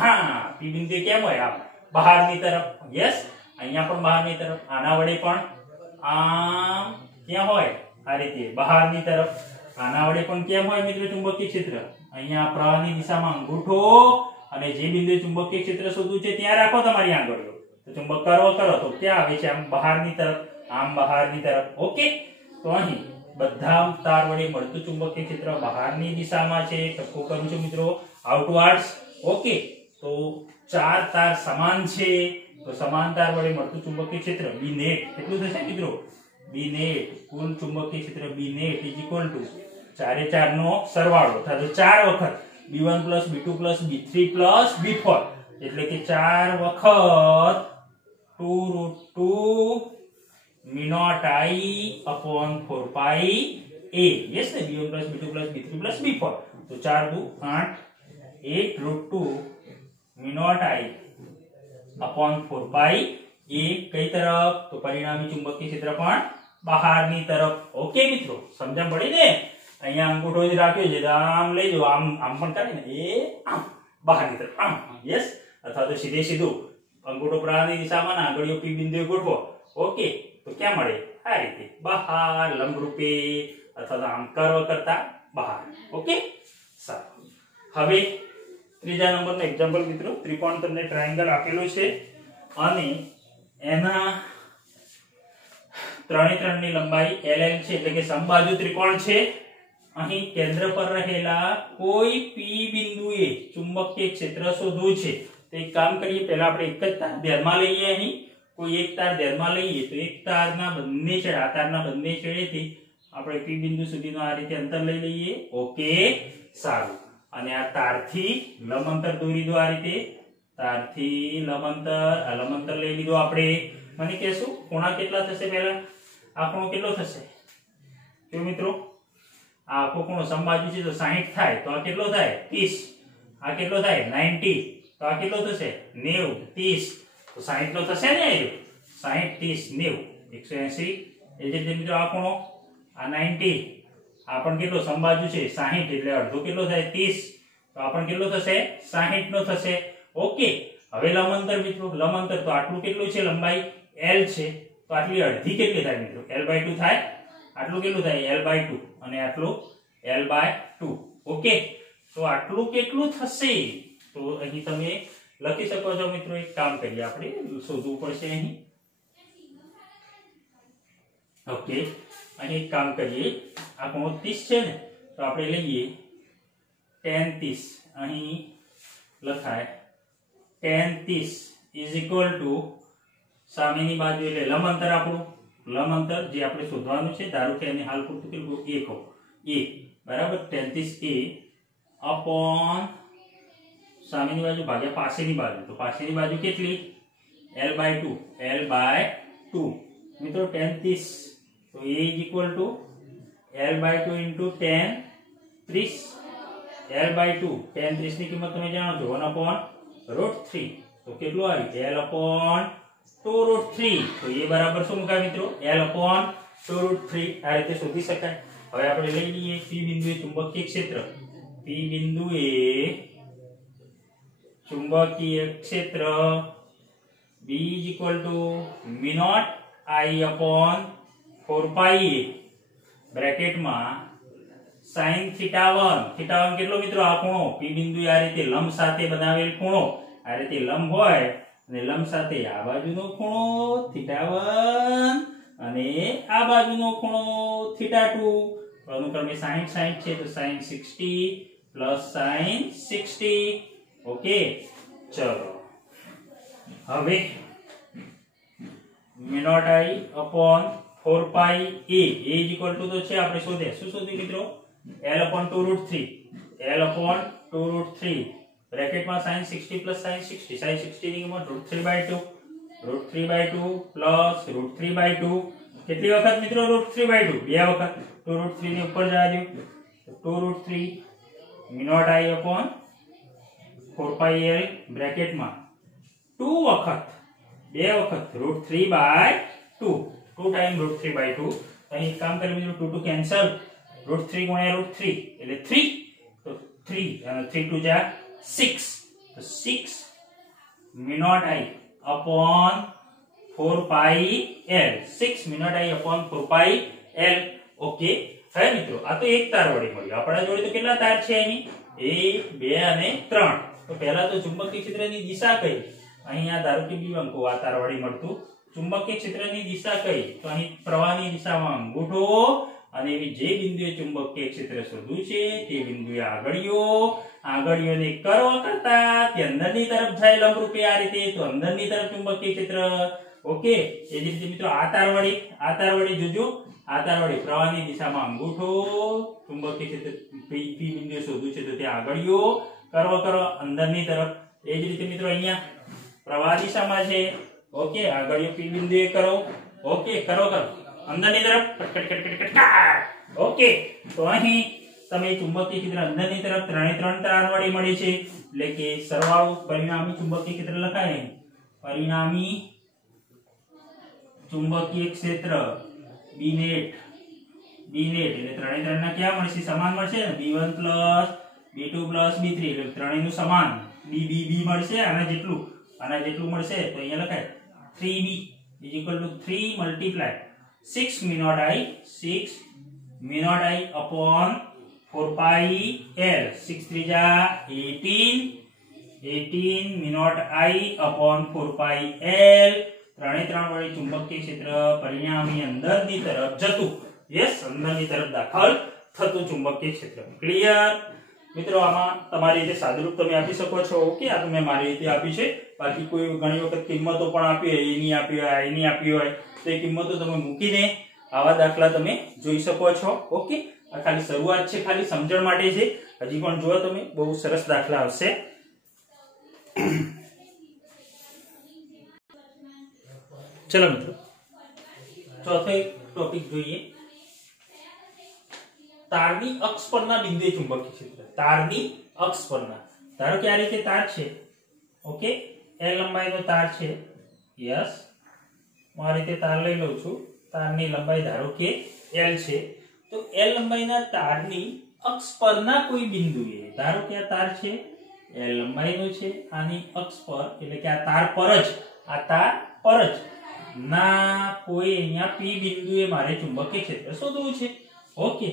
हां पी बिंदुए केम होय आ बहारनी तरफ यस अहींया पण बहारनी तरफ आना वडे पण आम क्यां होय आ रीते बहारनी तरफ आना वडे पण केम होय मित्रों चुंबकीय क्षेत्र अहींया प्रवाहनी दिशामां अंगूठो અને જે બિંદુએ ચુંબકીય ક્ષેત્ર શોધવું છે ત્યાં રાખો તમારી આંગળીઓ तो चुंबक कर्व करो तो क्या आवे छे आम बहारनी तरफ ओके तो અહીં બધા તાર વડે મળતું ચુંબકીય ક્ષેત્ર બહારની દિશામાં છે ટપકો કરું છું મિત્રો આઉટવર્ડ્સ ઓકે તો ચાર તાર સમાન છે તો સમાન તાર વડે મળતું ચુંબકીય ક્ષેત્ર બી નેટ કેટલું થશે મિત્રો બી નેટ કુલ ચુંબકીય ક્ષેત્ર બી નેટ = ચારે ચાર નો સરવાળો થાય તો ચાર વખત b1 + b2 + b3 + b4 એટલે કે ચાર વખત 2 √2 mu naught I upon 4 pi A yes ने b1 + b2 + b3 + b4 तो 4 2 8 8 √2 mu naught I upon 4 pi ए कई तरफ तो परिणामी चुंबकीय क्षेत्र पण बहारनी तरफ ओके मित्रों समझ पड़ी ने અહીંયા અંગૂઠો જ રાખ્યો છે આમ લઈ જાઓ આમ પણ કરે ને એ આમ બહારની તરફ આમ यस अथवा तो सीधे सीधું અંગૂઠો પ્રવાહની દિશામાં ના આંગળીઓ પી બિંદુએ ગોઠવો ઓકે તો ક્યાં મળે આ રીતે બહાર લંબ રૂપે અથવા તો આમ કર્વ કરતા બહાર ઓકે સારું હવે ત્રીજા નંબરનો એક્ઝામ્પલ મિત્રો ત્રિકોણ તમને ટ્રાયેંગલ આપેલો છે અને એના ત્રણે ત્રણની લંબાઈ LL છે એટલે કે સમબાજુ ત્રિકોણ છે અહીં કેન્દ્ર પર રહેલા કોઈ P બિંદુએ ચુંબકીય ક્ષેત્ર શોધવું છે तो एक काम करिए पहला આપણે એક જ તાર ધ્યાનમાં લઈએ અહીં કોઈ એક તાર ધ્યાનમાં લઈએ તો એક તારના બંને છેડે આ તારના બંને છેડેથી આપણે P બિંદુ સુધીનો આ રીતે અંતર લઈ લઈએ ઓકે સારું અને આ તારથી લંબ અંતર દોરી દો આ રીતે તારથી લંબ અંતર લઈ લીધો આપણે મને કહેશું ખૂણા કેટલા થશે પહેલા આ ખૂણો કેટલો થશે જો મિત્રો આ આખો ખૂણો સમબાજુ છે તો 60 થાય તો આ કેટલો થાય 30 આ કેટલો થાય 90 तो आ कितना થશે 90 30 तो 60 નો થશે ને 60 30 90 180 એ જે મિત્રો આ ખૂણો આ 90 આ પણ કેટલો સમબાજુ છે 60 એટલે અડધો કેટલો થાય 30 તો આ પણ કેટલો થશે 60 નો થશે ઓકે હવે લંબ અંતર મિત્રો લંબ અંતર તો આટલું કેટલું છે લંબાઈ L છે તો આટલી અડધી કેટલી થાય મિત્રો L/2 થાય આટલું કેટલું થાય L/2 અને આટલું L/2 ઓકે તો આટલું કેટલું થશે तो અહીં તમે લખી શકો છો મિત્રો એક કામ કરીએ આપણે શોધવું પડશે અહીં ઓકે અહીં એક કામ કરીએ આ ખૂણો 30 છે ને તો આપણે લઈએ tan 30 અહીં લખાય tan 30 = સામેની બાજુ એટલે લંબ અંતર આપણું લંબ અંતર જે આપણે શોધવાનું છે ધારો કે એને હાલ પૂરતું કેટલું a કહો a બરાબર tan 30 a अपॉन सामेनी बाजू भाग्या पासेनी बाजू तो पासेनी बाजू કેટલી L/2 મિત્રો 10 30 तो a is equal to L/2 into 10 30 L/2 10 30 ની કિંમત તમે જાણો છો 1/√3 તો કેટલું આવી L/2√3 તો એ બરાબર શું મુકાય મિત્રો L/2√3 આ રીતે શોધી શકાય હવે આપણે લઈ લઈએ p બિંદુએ ચુંબકીય ક્ષેત્ર p બિંદુએ ચુંબકીય ક્ષેત્ર B is equal to mu naught I upon 4 pi a bracket में sin थीटा 1 કેટલો મિત્રો આ ખૂણો P બિંદુએ આ રીતે લંબ સાથે બનાવેલ ખૂણો આ રીતે લંબ હોય અને લંબ સાથે આ બાજુનો ખૂણો થીટા 1 અને આ બાજુનો ખૂણો થીટા 2 અનુક્રમે sin છે તો sin 60 plus sin 60 ઓકે ચલો હવે mu naught I upon 4 pi a is equal to તો છે આપણે શોધે શું શોધી મિત્રો L/2√3 L/2√3 બ્રેકેટ માં sin 60 plus sin 60 sin 60 ની કિંમત √3/2 √3/2 plus √3/2 કેટલી વખત મિત્રો √3/2 બે વખત તો √3 ની ઉપર જવા દો તો √3 mu naught I upon 4 pi l bracket માં 2 વખત બે વખત √3/2 2 टाइम √3/2 અહીં કામ કરી મિત્રો 2 2 કેન્સલ √3 ગુણ્યા √3 એટલે 3 તો 3 અને 3 2 જા 6 તો 6 mu naught I upon 4 pi l 6 mu naught I upon 4 pi l okay હવે મિત્રો આ તો એક તાર વડે મળ્યું આપણા જોડે તો કેટલા તાર છે અહીં 1 2 અને 3 તો પહેલા તો ચુંબકીય ક્ષેત્રની દિશા કઈ અહીંયા ધારો કે બી અંકો આ તાર વડે મળતું ચુંબકીય ક્ષેત્રની દિશા કઈ તો અહીં પ્રવાહની દિશામાં અંગૂઠો અને જે બિંદુએ ચુંબકીય ક્ષેત્ર શોધવું છે તે બિંદુએ આગળીઓને કર્વ કરતા તે અંદરની તરફ જાય લંબ રૂપે આ રીતે તો અંદરની તરફ ચુંબકીય ક્ષેત્ર ઓકે એ જ રીતે મિત્રો આ તાર વડે જોજો આ તાર વડે પ્રવાહની દિશામાં અંગૂઠો ચુંબકીય ક્ષેત્ર પી બિંદુએ શોધવું છે તો તે આગળીઓ કર્વ કરો અંદરની તરફ એ જ રીતે મિત્રો અહીંયા પ્રવાહ દિશામાં છે ओके આગળિયો p બિંદુએ કરો ઓકે કરો અંદરની તરફ કટ ઓકે તો અહીં તમે ચુંબકીય ક્ષેત્ર અંદરની તરફ ત્રણે તાર વડે મળે છે એટલે કે સરવાળો પરિણામી ચુંબકીય ક્ષેત્ર લખાય પરિણામી ચુંબકીય ક્ષેત્ર b net એટલે ત્રણે ના ક્યાં મળશે સમાન મળશે ને b1 b2 b3 એટલે ત્રણેયનું સમાન b મળશે આના જેટલું મળશે તો અહીંયા લખાય 3b is equal to 3 multiply 6 mu naught I upon 4 pi l 6 3 जा 18 mu naught I upon 4 pi l ત્રણે વડે ચુંબકીય ક્ષેત્ર પરિણામી અંદરની તરફ જતું યસ અંદરની તરફ દાખલ થતું ચુંબકીય ક્ષેત્ર ક્લિયર મિત્રો આમાં તમારી રીતે સાદુરૂપ તમે આપી શકો છો ઓકે આ તમે મારી રીતે આપી છે બાકી કોઈ ઘણી વખત કિંમતો પણ આપી હોય એની આપી હોય આની આપી હોય તો એ કિંમતો તમે મૂકીને આવા દાખલા તમે જોઈ શકો છો ઓકે આ ખાલી શરૂઆત છે ખાલી સમજણ માટે છે હજી પણ જો તમે બહુ સરસ દાખલા આવશે ચલો મિત્રો ચોથો એક ટોપિક જોઈએ તારની અક્ષ પરના બિંદુએ ચુંબકીય ક્ષેત્ર તારની અક્ષ પરના ધારો કે આ રીતે તાર છે ઓકે l લંબાઈનો તાર છે યસ હું આ રીતે તાર લઈ લઉં છું તારની લંબાઈ ધારો કે l છે તો l લંબાઈના તારની અક્ષ પરના કોઈ બિંદુએ ધારો કે આ તાર છે l લંબાઈનો છે આની અક્ષ પર એટલે કે આ તાર પર જ ના કોઈ અહીંયા p બિંદુએ મારે ચુંબકીય ક્ષેત્ર શોધવું છે ઓકે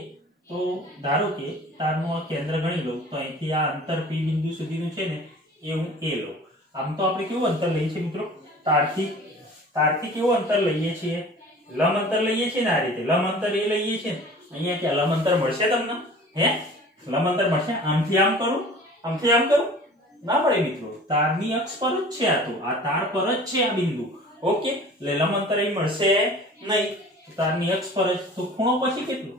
તો ધારો કે તારનું આ કેન્દ્ર ગણી લઉં તો અહીંથી આ અંતર p બિંદુ સુધીનું છે ને એ હું a લઉં આમ તો આપણે કેવું અંતર લઈએ છીએ મિત્રો તારથી કેવું અંતર લઈએ છીએ લંબ અંતર લઈએ છીએ ને આ રીતે લંબ અંતર એ લઈએ છીએ ને અહીંયા કે લંબ અંતર મળશે તમને લંબ અંતર મળશે આમથી આમ કરું ના મળે મિત્રો તારની અક્ષ પર જ છે આ તો આ તાર પર જ છે આ બિંદુ ઓકે એટલે લંબ અંતર અહીં મળશે નહીં તારની અક્ષ પર જ તો ખૂણો પછી કેટલો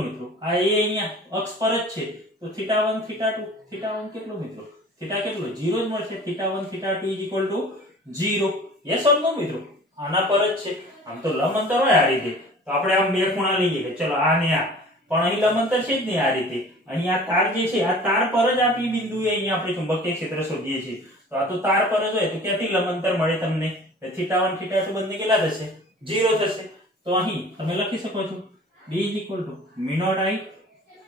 મિત્રો આ એ અહીંયા અક્ષ પર જ છે તો θ1 θ2 θ1 કેટલો મિત્રો થીટા કેટલો 0 જ મળશે θ1 θ2 = 0 યસ ઓર નો મિત્રો આના પર જ છે આમ તો લંબ અંતર હોય આ રીતે તો આપણે આમ બે ખૂણા લઈએ કે ચલો આ ને આ પણ અહીં લંબ અંતર છે જ નહીં આ રીતે અહીં આ તાર જે છે આ તાર પર જ આ P બિંદુએ અહીં આપણે ચુંબકીય ક્ષેત્ર શોધીએ છીએ તો આ તો તાર પર જ હોય તો ક્યાંથી લંબ અંતર મળે તમને θ1 θ2 બંને કેટલા થશે 0 થશે તો અહીં તમે લખી શકો છો B = μ0I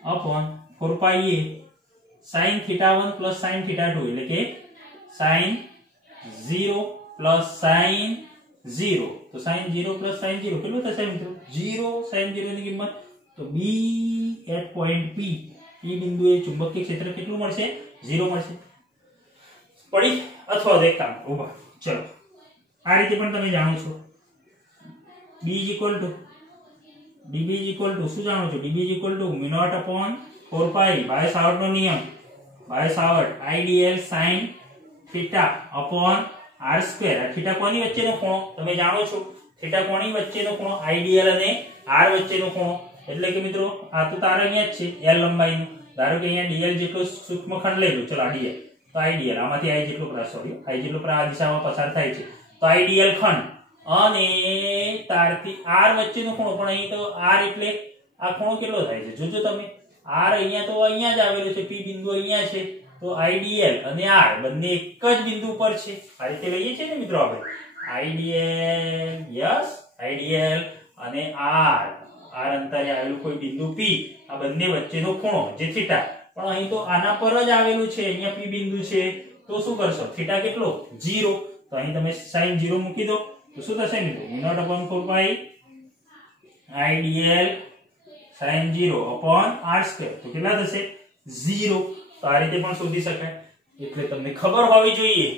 upon 4πa sin θ1 plus sin θ2 એટલે કે sin 0 plus sin 0 તો sin 0 plus sin 0 કેટલું થશે મિત્રો 0 sin 0 ની કિંમત તો B at point P બિંદુએ ચુંબકીય ક્ષેત્ર કેટલું મળશે 0 મળશે પડી અથવા તો એક કામ ઉભા ચલો આ રીતે પણ તમે જાણો છો dB શું જાણો છો dB μ0 upon 4π બાય સાવર્ટનો નિયમ IDL sin θ upon r2 θ કોની વચ્ચેનો ખૂણો તમે જાણો છો θ કોની વચ્ચેનો ખૂણો IDL અને r વચ્ચેનો ખૂણો એટલે કે મિત્રો આ તો તાર અહીંયા જ છે L લંબાઈનું ધારો કે અહીંયા dl જેટલો સૂક્ષ્મખંડ લઈ લો ચલો dl તો IDL આમાંથી I જેટલો આ દિશામાં પસાર થાય છે તો IDL ખંડ અને તારથી r વચ્ચેનો ખૂણો પણ અહીં તો r એટલે આ ખૂણો કેટલો થાય છે જોજો તમે r અહીંયા તો અહીંયા જ આવેલો છે P બિંદુ અહીંયા છે તો IDL અને r બંને એક જ બિંદુ પર છે આ રીતે લઈએ છીએ ને મિત્રો આપણે IDL અને r અંતરે આવેલું કોઈ બિંદુ P આ બંને વચ્ચેનો ખૂણો જે θ પણ અહીં તો આના પર જ આવેલું છે અહીંયા P બિંદુ છે તો શું કરશો θ કેટલો 0 તો અહીં તમે sin 0 મૂકી દો તો શું થશે મિત્રો μ0/4π IDL sin 0 upon r2 તો કેટલા થશે 0 તો આ રીતે પણ શોધી શકાય એટલે તમને ખબર હોવી જોઈએ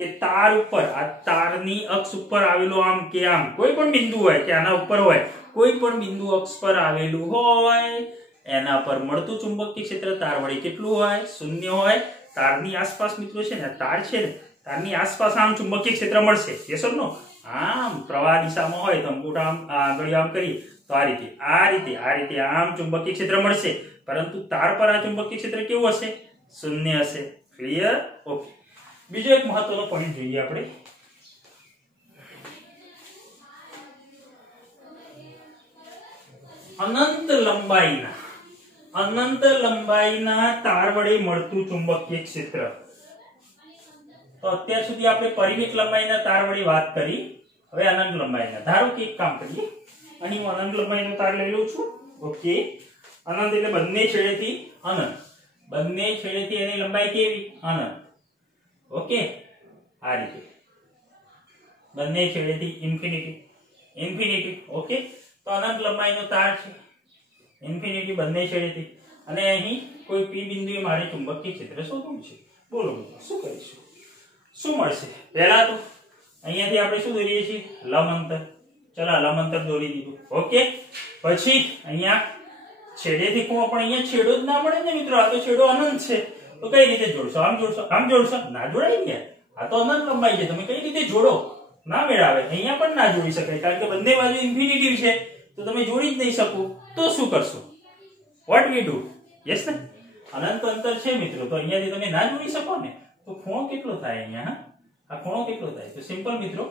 કે તાર ઉપર આ તારની અક્ષ ઉપર આવેલો આમ કે આમ કોઈ પણ બિંદુ હોય કે આના ઉપર હોય કોઈ પણ બિંદુ અક્ષ પર આવેલું હોય એના પર મળતું ચુંબકીય ક્ષેત્ર તાર વડે કેટલું હોય 0 હોય તારની આસપાસ મિત્રો છે ને તાર છે ને તારની આસપાસ આમ ચુંબકીય ક્ષેત્ર મળશે યસ ઓર નો આમ પ્રવાહ દિશામાં હોય તો અંગૂઠા આમ આંગળીઓ આમ કરી તો આ રીતે આમ ચુંબકીય ક્ષેત્ર મળશે પરંતુ તાર પર આ ચુંબકીય ક્ષેત્ર કેવું હશે 0 હશે ક્લિયર ઓકે બીજો એક મહત્વનો પોઈન્ટ જોઈએ આપણે અનંત લંબાઈના તાર વડે મળતું ચુંબકીય ક્ષેત્ર તો અત્યાર સુધી આપણે પરિમિત લંબાઈના તાર વડે વાત કરી હવે અનંત લંબાઈના ધારો કે એક કામ કરીએ અહીં હું અનંત લંબાઈનો તાર લઈ લઉં છું ઓકે અનંત એટલે બંને છેડેથી એની લંબાઈ કેવી અનંત ઓકે આ રીતે બંને છેડેથી ઇન્ફિનિટી ઓકે તો અનંત લંબાઈનો તાર છે ઇન્ફિનિટી બંને છેડેથી અને અહીં કોઈ P બિંદુએ મારે ચુંબકીય ક્ષેત્ર શોધવું છે બોલો શું કરીશું શું મળશે પહેલા તો અહીંયાથી આપણે શું દોરીએ છીએ લંબ અંતર ચલો લંબ અંતર દોરી દીધું ઓકે પછી અહીંયા છેડેથી ખૂણો પણ અહીંયા છેડો જ ના મળે ને મિત્રો આ તો છેડો અનંત છે તો કઈ રીતે જોડશો આમ જોડશો ના જોડાય ગયા આ તો અનંત લંબાઈ છે તમે કઈ રીતે જોડો ના મેળાવે અહીંયા પણ ના જોડી શકાય કારણ કે બંને બાજુ ઇન્ફિનિટી છે તો તમે જોડી જ નહીં શકો તો શું કરશો વોટ વી ડુ યસ ને અનંત અંતર છે મિત્રો તો અહીંયાથી તમે ના જોડી શકો ને તો ખૂણો કેટલો થાય અહીંયા આ ખૂણો કેટલો થાય તો સિમ્પલ મિત્રો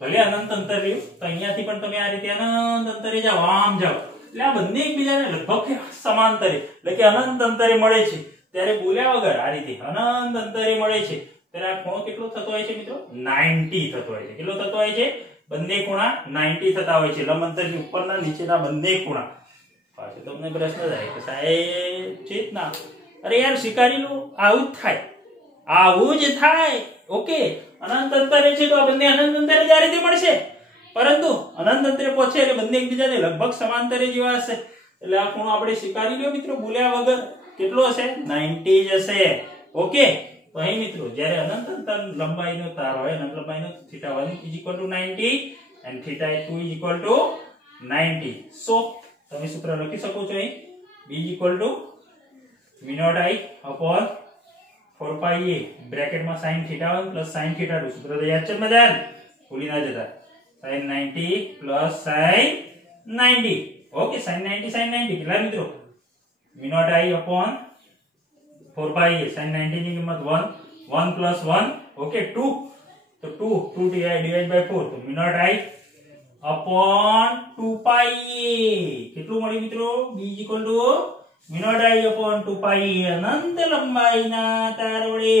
ભલે અનંત અંતર રહ્યું તો અહીંયાથી પણ તમે આ રીતે અનંત અંતરે જાઓ આમ જાઓ એટલે આ બંને એકબીજાને લગભગ સમાંતરે એટલે કે અનંત અંતરે મળે છે ત્યારે બોલ્યા વગર આ રીતે અનંત અંતરે મળે છે ત્યારે આ ખૂણો કેટલો થતો હોય છે મિત્રો 90 થતો હોય છે કેટલો થતો હોય છે બંને ખૂણા 90 થતા હોય છે લંબ અંતરની ઉપરના નીચેના બંને ખૂણા પાછો તમને પ્રશ્ન થાય કે સાહેબ ચેતના અરે યાર સ્વીકારીલો આવું જ થાય ઓકે અનંત અંતરે છે તો આ બંને અનંત અંતરે જ આ રીતે મળશે પરંતુ અનંત અંતરે પહોંચે એટલે બંને એકબીજાને લગભગ સમાંતરે જેવા હશે એટલે આ ખૂણો આપણે સ્વીકારી લ્યો મિત્રો બોલ્યા વગર કેટલો હશે 90 જ હશે ઓકે તો અહીં મિત્રો જ્યારે અનંત અંતર લંબાઈનો તાર હોય અનંત લંબાઈનો θ1 = 90 and θ2 = 90 સો તમે સૂત્ર લખી શકો છો અહીં B = μ0I upon 4πa બ્રેકેટમાં sin θ1 sin θ2 સૂત્ર તો યાદ છે મજા ભૂલી ના જતા sin 90 sin 90 ઓકે sin 90 કેટલા મિત્રો μ0I upon 4πa sin 90 ની કિંમત 1 1 + 1 ઓકે 2 तो 2 डिवाइड बाय 4 तो म्यू नॉट आई अपॉन 2 पाई ए કેટલું મળ્યું મિત્રો b = mu naught I upon 2 पाई ए અનંત લંબાઈના તાર વડે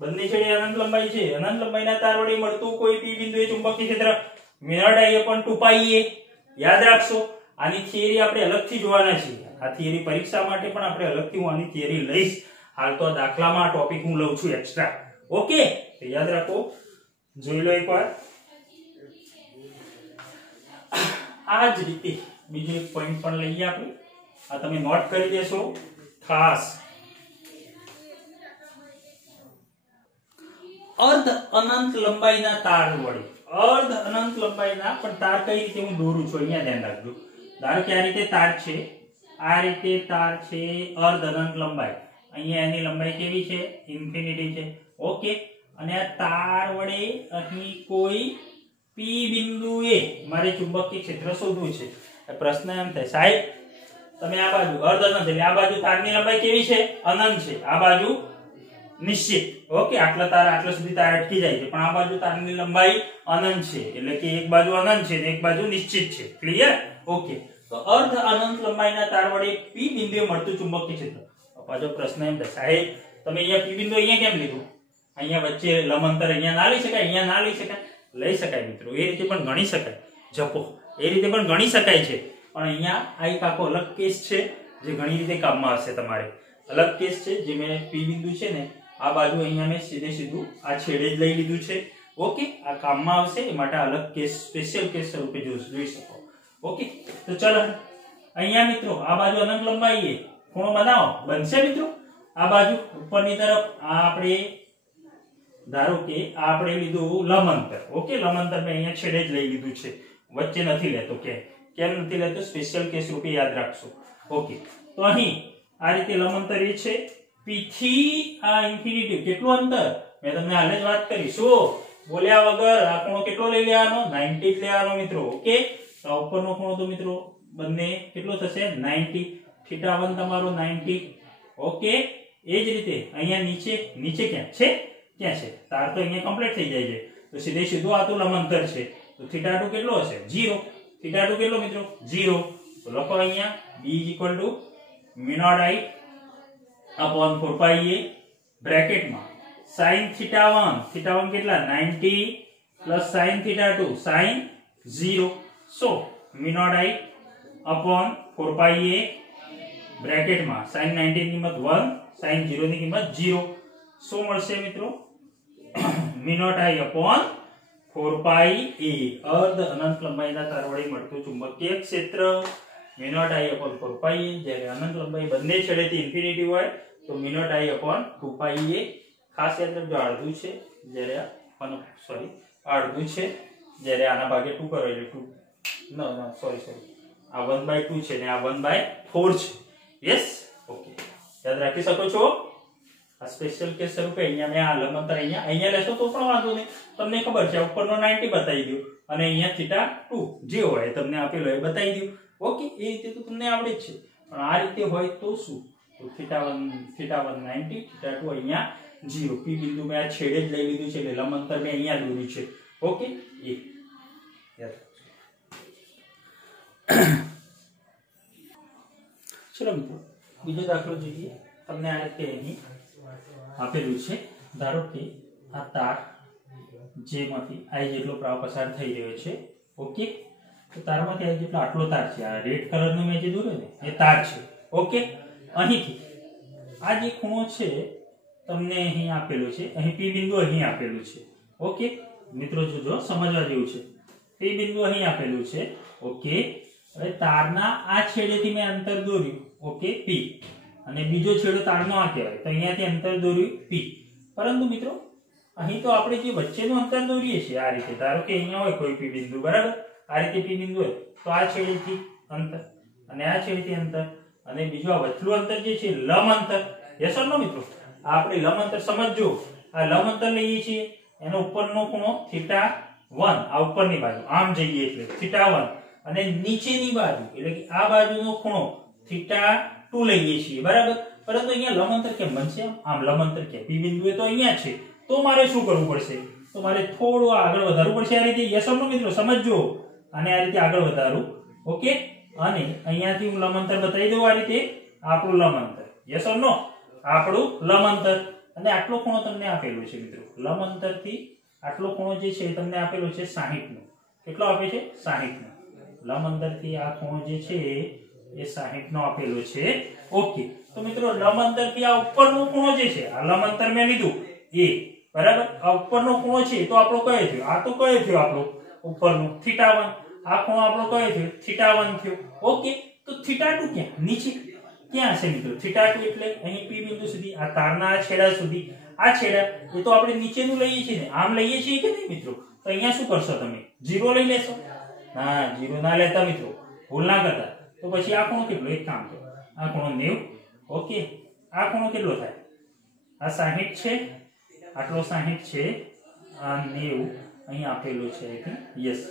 બંને છેડે અનંત લંબાઈ છે અનંત લંબાઈના તાર વડે મળતું કોઈ p બિંદુએ ચુંબકીય ક્ષેત્ર म्यू नॉट आई अपॉन 2 पाई ए યાદ રાખશો આની થિયરી આપણે અલગથી જોવાના છે આ થિયરી પરીક્ષા માટે પણ આપણે અલગથી હું આની થિયરી લઈશ હાલ તો દાખલામાં આ ટોપિક હું લઉં છું એક્સ્ટ્રા ઓકે તો યાદ રાખો જોઈ લો એકવાર આ જ રીતે બીજો એક પોઈન્ટ પણ લઈએ આપણે આ તમે નોટ કરી દેશો ખાસ અર્ધ અનંત લંબાઈના તાર વડે અર્ધ અનંત લંબાઈના પણ તાર કઈ રીતે હું દોરું છું અહીંયા ધ્યાન રાખજો ધારો કે આ રીતે તાર છે આ રીતે તાર છે અર્ધ અનંત લંબાઈ અહીંયા એની લંબાઈ કેવી છે ઇન્ફિનિટી છે ઓકે અને આ તાર વડે અહીં કોઈ p બિંદુએ મારે ચુંબકીય ક્ષેત્ર શોધવું છે પ્રશ્ન એમ થાય સાહેબ તમે આ બાજુ અર્ધ અનંત એટલે આ બાજુ તારની લંબાઈ કેવી છે અનંત છે આ બાજુ નિશ્ચિત ઓકે આટલા તાર આટલા સુધી તાર અટકી જાય છે પણ આ બાજુ તારની લંબાઈ અનંત છે એટલે કે એક બાજુ અનંત છે અને એક બાજુ નિશ્ચિત છે ક્લિયર ઓકે તો અર્ધ અનંત લંબાઈના તાર વડે p બિંદુએ મળતું ચુંબકીય ક્ષેત્ર પાછો પ્રશ્ન એમ થાય સાહેબ તમે અહીંયા p બિંદુ અહીંયા કેમ લીધું અહીંયા વચ્ચે લંબાંતર અહીંયા ના લઈ શકાય અહીંયા ના લઈ શકાય લઈ શકાય મિત્રો એ રીતે પણ ગણી શકાય જપો એ રીતે પણ ગણી શકાય છે પણ અહીંયા આ એક આખો અલગ કેસ છે જે ઘણી રીતે કામમાં આવશે તમારે અલગ કેસ છે જે મેં p બિંદુ છે ને આ બાજુ અહીંયા મેં સીધું આ છેડે જ લઈ લીધું છે ઓકે આ કામમાં આવશે એ માટે અલગ કેસ સ્પેશિયલ કેસ સ્વરૂપે જોઈ શકો ઓકે તો ચલો અહીંયા મિત્રો આ બાજુ અનંત લંબાઈ એ ખૂણો બનાવો બનશે મિત્રો આ બાજુ ઉપરની તરફ આ આપણે ધારો કે આ આપણે લીધું લંબાંતર ઓકે લંબાંતર મેં અહીંયા છેડે જ લઈ લીધું છે વચ્ચે નથી લેતો કેમ નથી લેતો સ્પેશિયલ કેસ રૂપે યાદ રાખશો ઓકે તો અહીં આ રીતે લંબાંતર એ છે p થી આ ઇન્ફિનિટી કેટલું અંતર મેં તમને હાલે જ વાત કરી શું બોલ્યા વગર આ ખૂણો કેટલો લઈ લેવાનો 90 જ લેવાનો મિત્રો ઓકે તો ઉપરનો ખૂણો તો મિત્રો બંને કેટલો થશે 90 θ1 તમારો 90 ઓકે એ જ રીતે અહીંયા નીચે ક્યાં છે તાર તો અહીંયા કમ્પ્લીટ થઈ જાય છે તો સીધું આ તો લંબાંતર છે તો θ2 કેટલો હશે 0 θ2 કેટલો મિત્રો 0 તો લખો અહીંયા b = mu naught I upon 4 pi a bracket में sin θ1 કેટલા 90 plus sin θ2 sin 0 so mu naught I upon 4 pi a bracket में sin 90 ની કિંમત 1 sin 0 ની કિંમત 0 सो મળશે મિત્રો mu naught I upon 4 pi ए अर्ध अनंत लंबाईના તાર વડે મળતું ચુંબકીય ક્ષેત્ર mu naught I upon 4 pi ए જ્યારે અનંત લંબાઈ બંને છેડેથી ઇન્ફિનિટી હોય તો म्यू नॉट आई अपॉन 2 पाई ए ખાસ યાદ રાખજો અડધું છે જ્યારે અડધું છે જ્યારે આના ભાગે 2 કરો એટલે 2 ના સોરી આ 1/2 છે ને આ 1/4 છે યસ ઓકે યાદ રાખી શકો છો આ સ્પેશિયલ કેસ સ્વરૂપે અહીંયા મેં આ લંબાંતર અહીંયા લેશો તો પણ વાંધો નહીં તમને ખબર છે ઉપરનો 90 બતાવી દઉં અને અહીંયા θ2 જે હોય તમને આપેલો એ બતાવી દઉં ઓકે એ રીતે તો તમને આવડે જ છે પણ આ રીતે હોય તો શું તો θ1 90 θ2 અહીંયા 0 p બિંદુ મેં આ છેડે જ લઈ લીધું છે એટલે લંબાંતર મેં અહીંયા દોર્યું છે ઓકે એ યાદ ચલો મિત્રો બીજો દાખલો જોઈએ તમને આ રીતે અહીં આપેલું છે ધારો કે આ તાર જેમાંથી I જેટલો પ્રવાહ પસાર થઈ રહ્યો છે ઓકે તો તારમાંથી I જેટલો આટલો તાર છે આ રેડ કલરનો મેં જે દોર્યો ને એ તાર છે ઓકે અહીંથી આ જે ખૂણો છે તમને અહીં આપેલું છે અહીં p બિંદુ અહીં આપેલું છે ઓકે મિત્રો જોજો સમજવા જેવું છે p બિંદુ અહીં આપેલું છે ઓકે હવે તારના આ છેડેથી મેં અંતર દોર્યું ઓકે p અને બીજો છેડો તારનો આ કહેવાય તો અહીંયાથી અંતર દોર્યું p પરંતુ મિત્રો અહીં તો આપણે જે વચ્ચેનું અંતર દોરીએ છીએ આ રીતે ધારો કે અહીંયા હોય કોઈ p બિંદુ બરાબર આ રીતે p બિંદુ હોય તો આ છેડેથી અંતર અને આ છેડેથી અંતર અને બીજું આ વચલું અંતર જે છે લંબ અંતર યસ ઓર નો મિત્રો આપણે લંબ અંતર સમજજો આ લંબ અંતર લઈએ છીએ એનો ઉપરનો ખૂણો θ1 આ ઉપરની બાજુ આમ જઈએ એટલે θ1 અને નીચેની બાજુ એટલે કે આ બાજુનો ખૂણો θ2 લઈએ છીએ બરાબર પરંતુ અહીંયા લંબ અંતર કેમ બનશે આમ લંબ અંતર કે p બિંદુએ તો અહીંયા છે તો મારે શું કરવું પડશે તો મારે થોડું આગળ વધારવું પડશે આ રીતે યસ ઓર નો મિત્રો સમજજો અને આ રીતે આગળ વધારું ઓકે અને અહીંયાથી હું લંબ અંતર બતાવી દઉં આ રીતે આપણું લંબ અંતર યસ ઓર નો આપણું લંબ અંતર અને આટલો ખૂણો તમને આપેલો છે મિત્રો લંબ અંતરથી આટલો ખૂણો જે છે તમને આપેલો છે 60 નો કેટલો આપે છે 60 નો લંબ અંતરથી આ ખૂણો જે છે એ 60 નો આપેલો છે ઓકે તો મિત્રો લંબ અંતરથી આ ઉપરનો ખૂણો જે છે આ લંબ અંતર મેં લીધું એ બરાબર આ ઉપરનો ખૂણો છે તો આપણો કયો થયો આ તો કયો થયો આપણો ઉપરનો θ1 આ ખૂણો આપણો કયો થયો θ1 થયો ઓકે તો θ2 ક્યાં નીચે ક્યાં છે મિત્રો θ2 એટલે અહીં P બિંદુ સુધી આ તારના આ છેડા સુધી આ છેડા એ તો આપણે નીચેનું લઈએ છીએ ને આમ લઈએ છીએ કે નહીં મિત્રો તો અહીંયા શું કરશો તમે 0 લઈ લેશો ના 0 ના લેતા મિત્રો ભૂલ ના કરતા તો પછી આ ખૂણો કેટલો એક કામ કરો આ ખૂણો 90 ઓકે આ ખૂણો કેટલો થાય આ 60 છે આટલો 60 છે આ 90 અહીં આપેલો છે કે યસ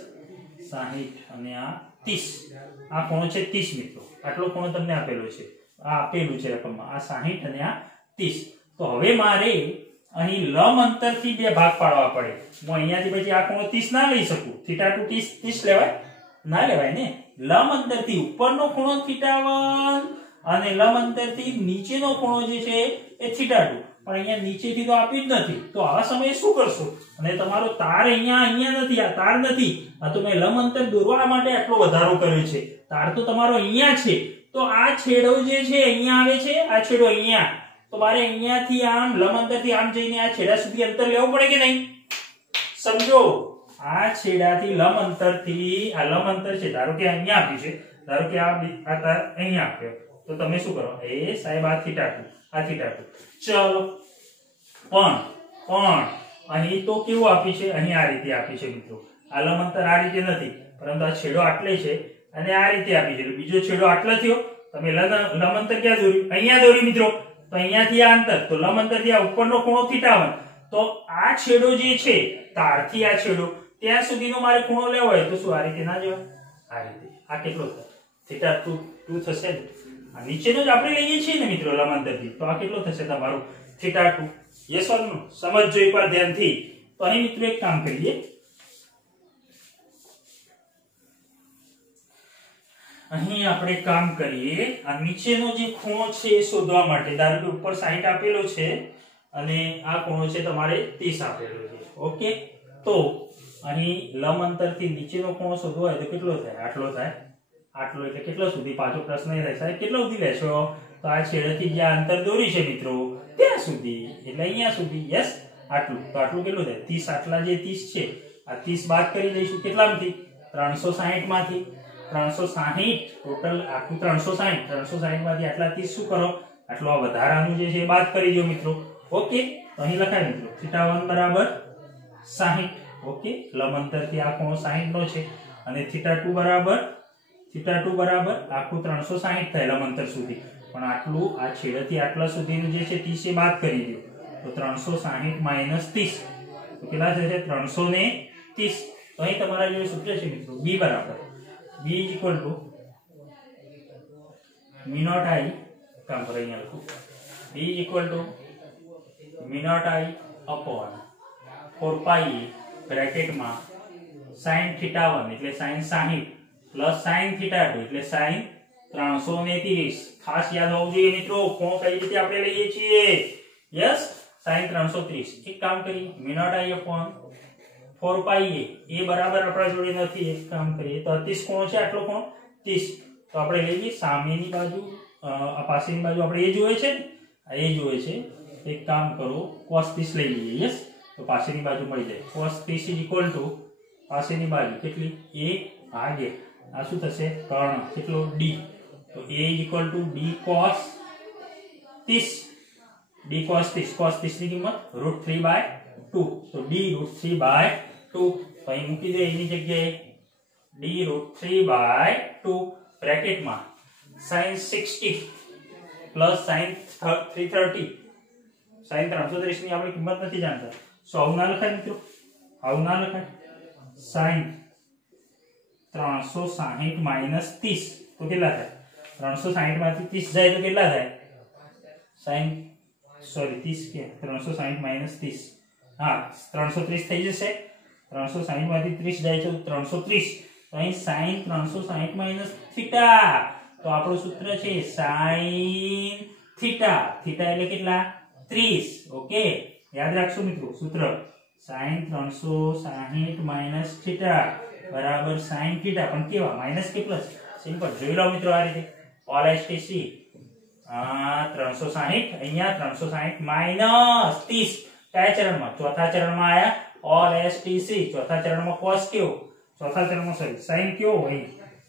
60 અને આ 30 આ ખૂણો છે 30 મિત્રો આટલો ખૂણો તમને આપેલો છે આ આપેલું છે રકમમાં આ 60 અને આ 30 તો હવે મારે અહીં લંબ અંતરથી બે ભાગ પાડવા પડે હું અહીંયાથી પછી આ ખૂણો 30 ના લઈ શકું θ2 30 લેવાય ના લેવાય ને લંબ અંતરથી ઉપરનો ખૂણો θ1 અને લંબ અંતરથી નીચેનો ખૂણો જે છે એ θ2 પણ અહીંયા નીચેથી તો આપ્યું જ નથી તો આ સમયે શું કરશો અને તમારો તાર અહીંયા નથી આ તાર નથી આ તો મેં લંબ અંતર દોરવા માટે આટલો વધારો કર્યો છે તાર તો તમારો અહીંયા છે તો આ છેડો જે છે અહીંયા આવે છે આ છેડો અહીંયા તો મારે અહીંયાથી આમ લંબ અંતરથી આમ જઈને આ છેડા સુધી અંતર લેવું પડે કે નહીં સમજો આ છેડાથી લંબ અંતરથી આ લંબ અંતર છે ધારો કે અહીંયા આપ્યું છે ધારો કે આ તાર અહીંયા આપ્યો તો તમે શું કરો એ સાહેબ આ θ2 ચલો પણ અહીં તો કેવું આપ્યું છે અહીં આ રીતે આપ્યું છે મિત્રો આ લંબ અંતર આ રીતે નથી પરંતુ આ છેડો આટલે છે અને આ રીતે આપ્યું છે બીજો છેડો આટલો થયો તમે લંબ અંતર ક્યાં દોર્યું અહીંયા દોર્યું મિત્રો તો અહીંયાથી આ અંતર તો લંબ અંતરથી આ ઉપરનો ખૂણો θ1 તો આ છેડો જે છે તારથી આ છેડો ત્યાં સુધીનો મારે ખૂણો લેવો હોય તો શું આ રીતે ના જવાય આ રીતે આ કેટલો થાય θ2 થશે ને આ નીચેનો જ આપણે લઈએ છીએ ને મિત્રો લંબ અંતરથી તો આ કેટલો થશે તમારો θ2 યસ ઓર નો સમજજો એકવાર ધ્યાનથી તો અહીં મિત્રો એક કામ કરીએ અહીં આપણે કામ કરીએ આ નીચેનો જે ખૂણો છે એ શોધવા માટે ધારો કે ઉપર 60 આપેલો છે અને આ ખૂણો છે તમારે 30 આપેલો છે ઓકે તો અહીં લંબ અંતરથી નીચેનો ખૂણો શોધવો હોય તો કેટલો થાય આટલો થાય આટલો એટલે કેટલો સુધી પાછો પ્રશ્ન એ થાય સાહેબ કેટલો સુધી લેશો તો આ છેડેથી જે અંતર દોરી છે મિત્રો ત્યાં સુધી એટલે અહીંયા સુધી યસ આટલું તો આટલું કેટલું થાય 30 આટલા જે 30 છે આ 30 બાદ કરી દઈશું કેટલામાંથી 360 માંથી 360 ટોટલ આખું 360 માંથી આટલા 30 શું કરો આટલો આ વધારાનું જે છે બાદ કરી દો મિત્રો ઓકે તો અહીં લખાય મિત્રો θ1 બરાબર 60 ઓકે લંબ અંતરથી આ ખૂણો 60 નો છે અને θ2 બરાબર આખું 360 થાય લંબ અંતર સુધી પણ આટલું આ છેડેથી આટલા સુધીનું જે છે 30 એ બાદ કરી દો તો 360 - 30 તો કેટલા થશે 330 તો અહીં તમારા જે સૂત્ર છે મિત્રો b બરાબર b = m0 i કામ પર અહીંયા લખું b = m0 i upon 4 pi બ્રેકેટમાં sin θ1 એટલે sin 60 પ્લસ sin θ2 એટલે sin 330 ખાસ યાદ હોવું જોઈએ મિત્રો કોણ કઈ રીતે આપણે લઈએ છીએ યસ sin 330 એક કામ કરી m0 i upon 4 pi a બરાબર આપણા જોડે નથી એક કામ કરીએ તો 30 કોણ છે આટલો કોણ 30 તો આપણે લઈએ સામેની બાજુ આ પાછળની બાજુ આપણે એ જોઈએ છે આ એ જોઈએ છે એક કામ કરો cos 30 લઈ લઈએ યસ તો પાછળની બાજુ મળી જાય cos 30 = પાછળની બાજુ કેટલી a ભાગે આ શું થશે કર્ણ કેટલો d તો a = d cos 30 cos 30 ની કિંમત √3/2 તો d √3/2 તો અહીં મૂકી દે એની જગ્યાએ d √3/2 બ્રેકેટમાં sin 60 plus sin 330 sin 330 ની આપણે કિંમત નથી જાણતા સો આવું ના લખાય મિત્રો આવું ના લખાય sin 360 - 30 તો કેટલા થાય 360 માંથી 30 જાય તો કેટલા થાય sin 30 કે 360 - 30 હા 330 થઈ જશે 360 માંથી 30 જાય તો 330 તો અહીં sin 360 માઈનસ થીટા તો આપણું સૂત્ર છે sin થીટા થીટા એટલે કેટલા 30 ઓકે યાદ રાખશો મિત્રો સૂત્ર sin 360 માઈનસ થીટા બરાબર sin થીટા પણ કેવા માઈનસ કે પ્લસ સિમ્પલ જોઈ લો મિત્રો આ રીતે ઓલ STC 360 અહીંયા 360 માઈનસ 30 કયા ચરણમાં ચોથા ચરણમાં આયા ઓલ STC ચોથા ચરણમાં cos કેવો ચોથા ચરણમાં સોરી sin કેવો હોય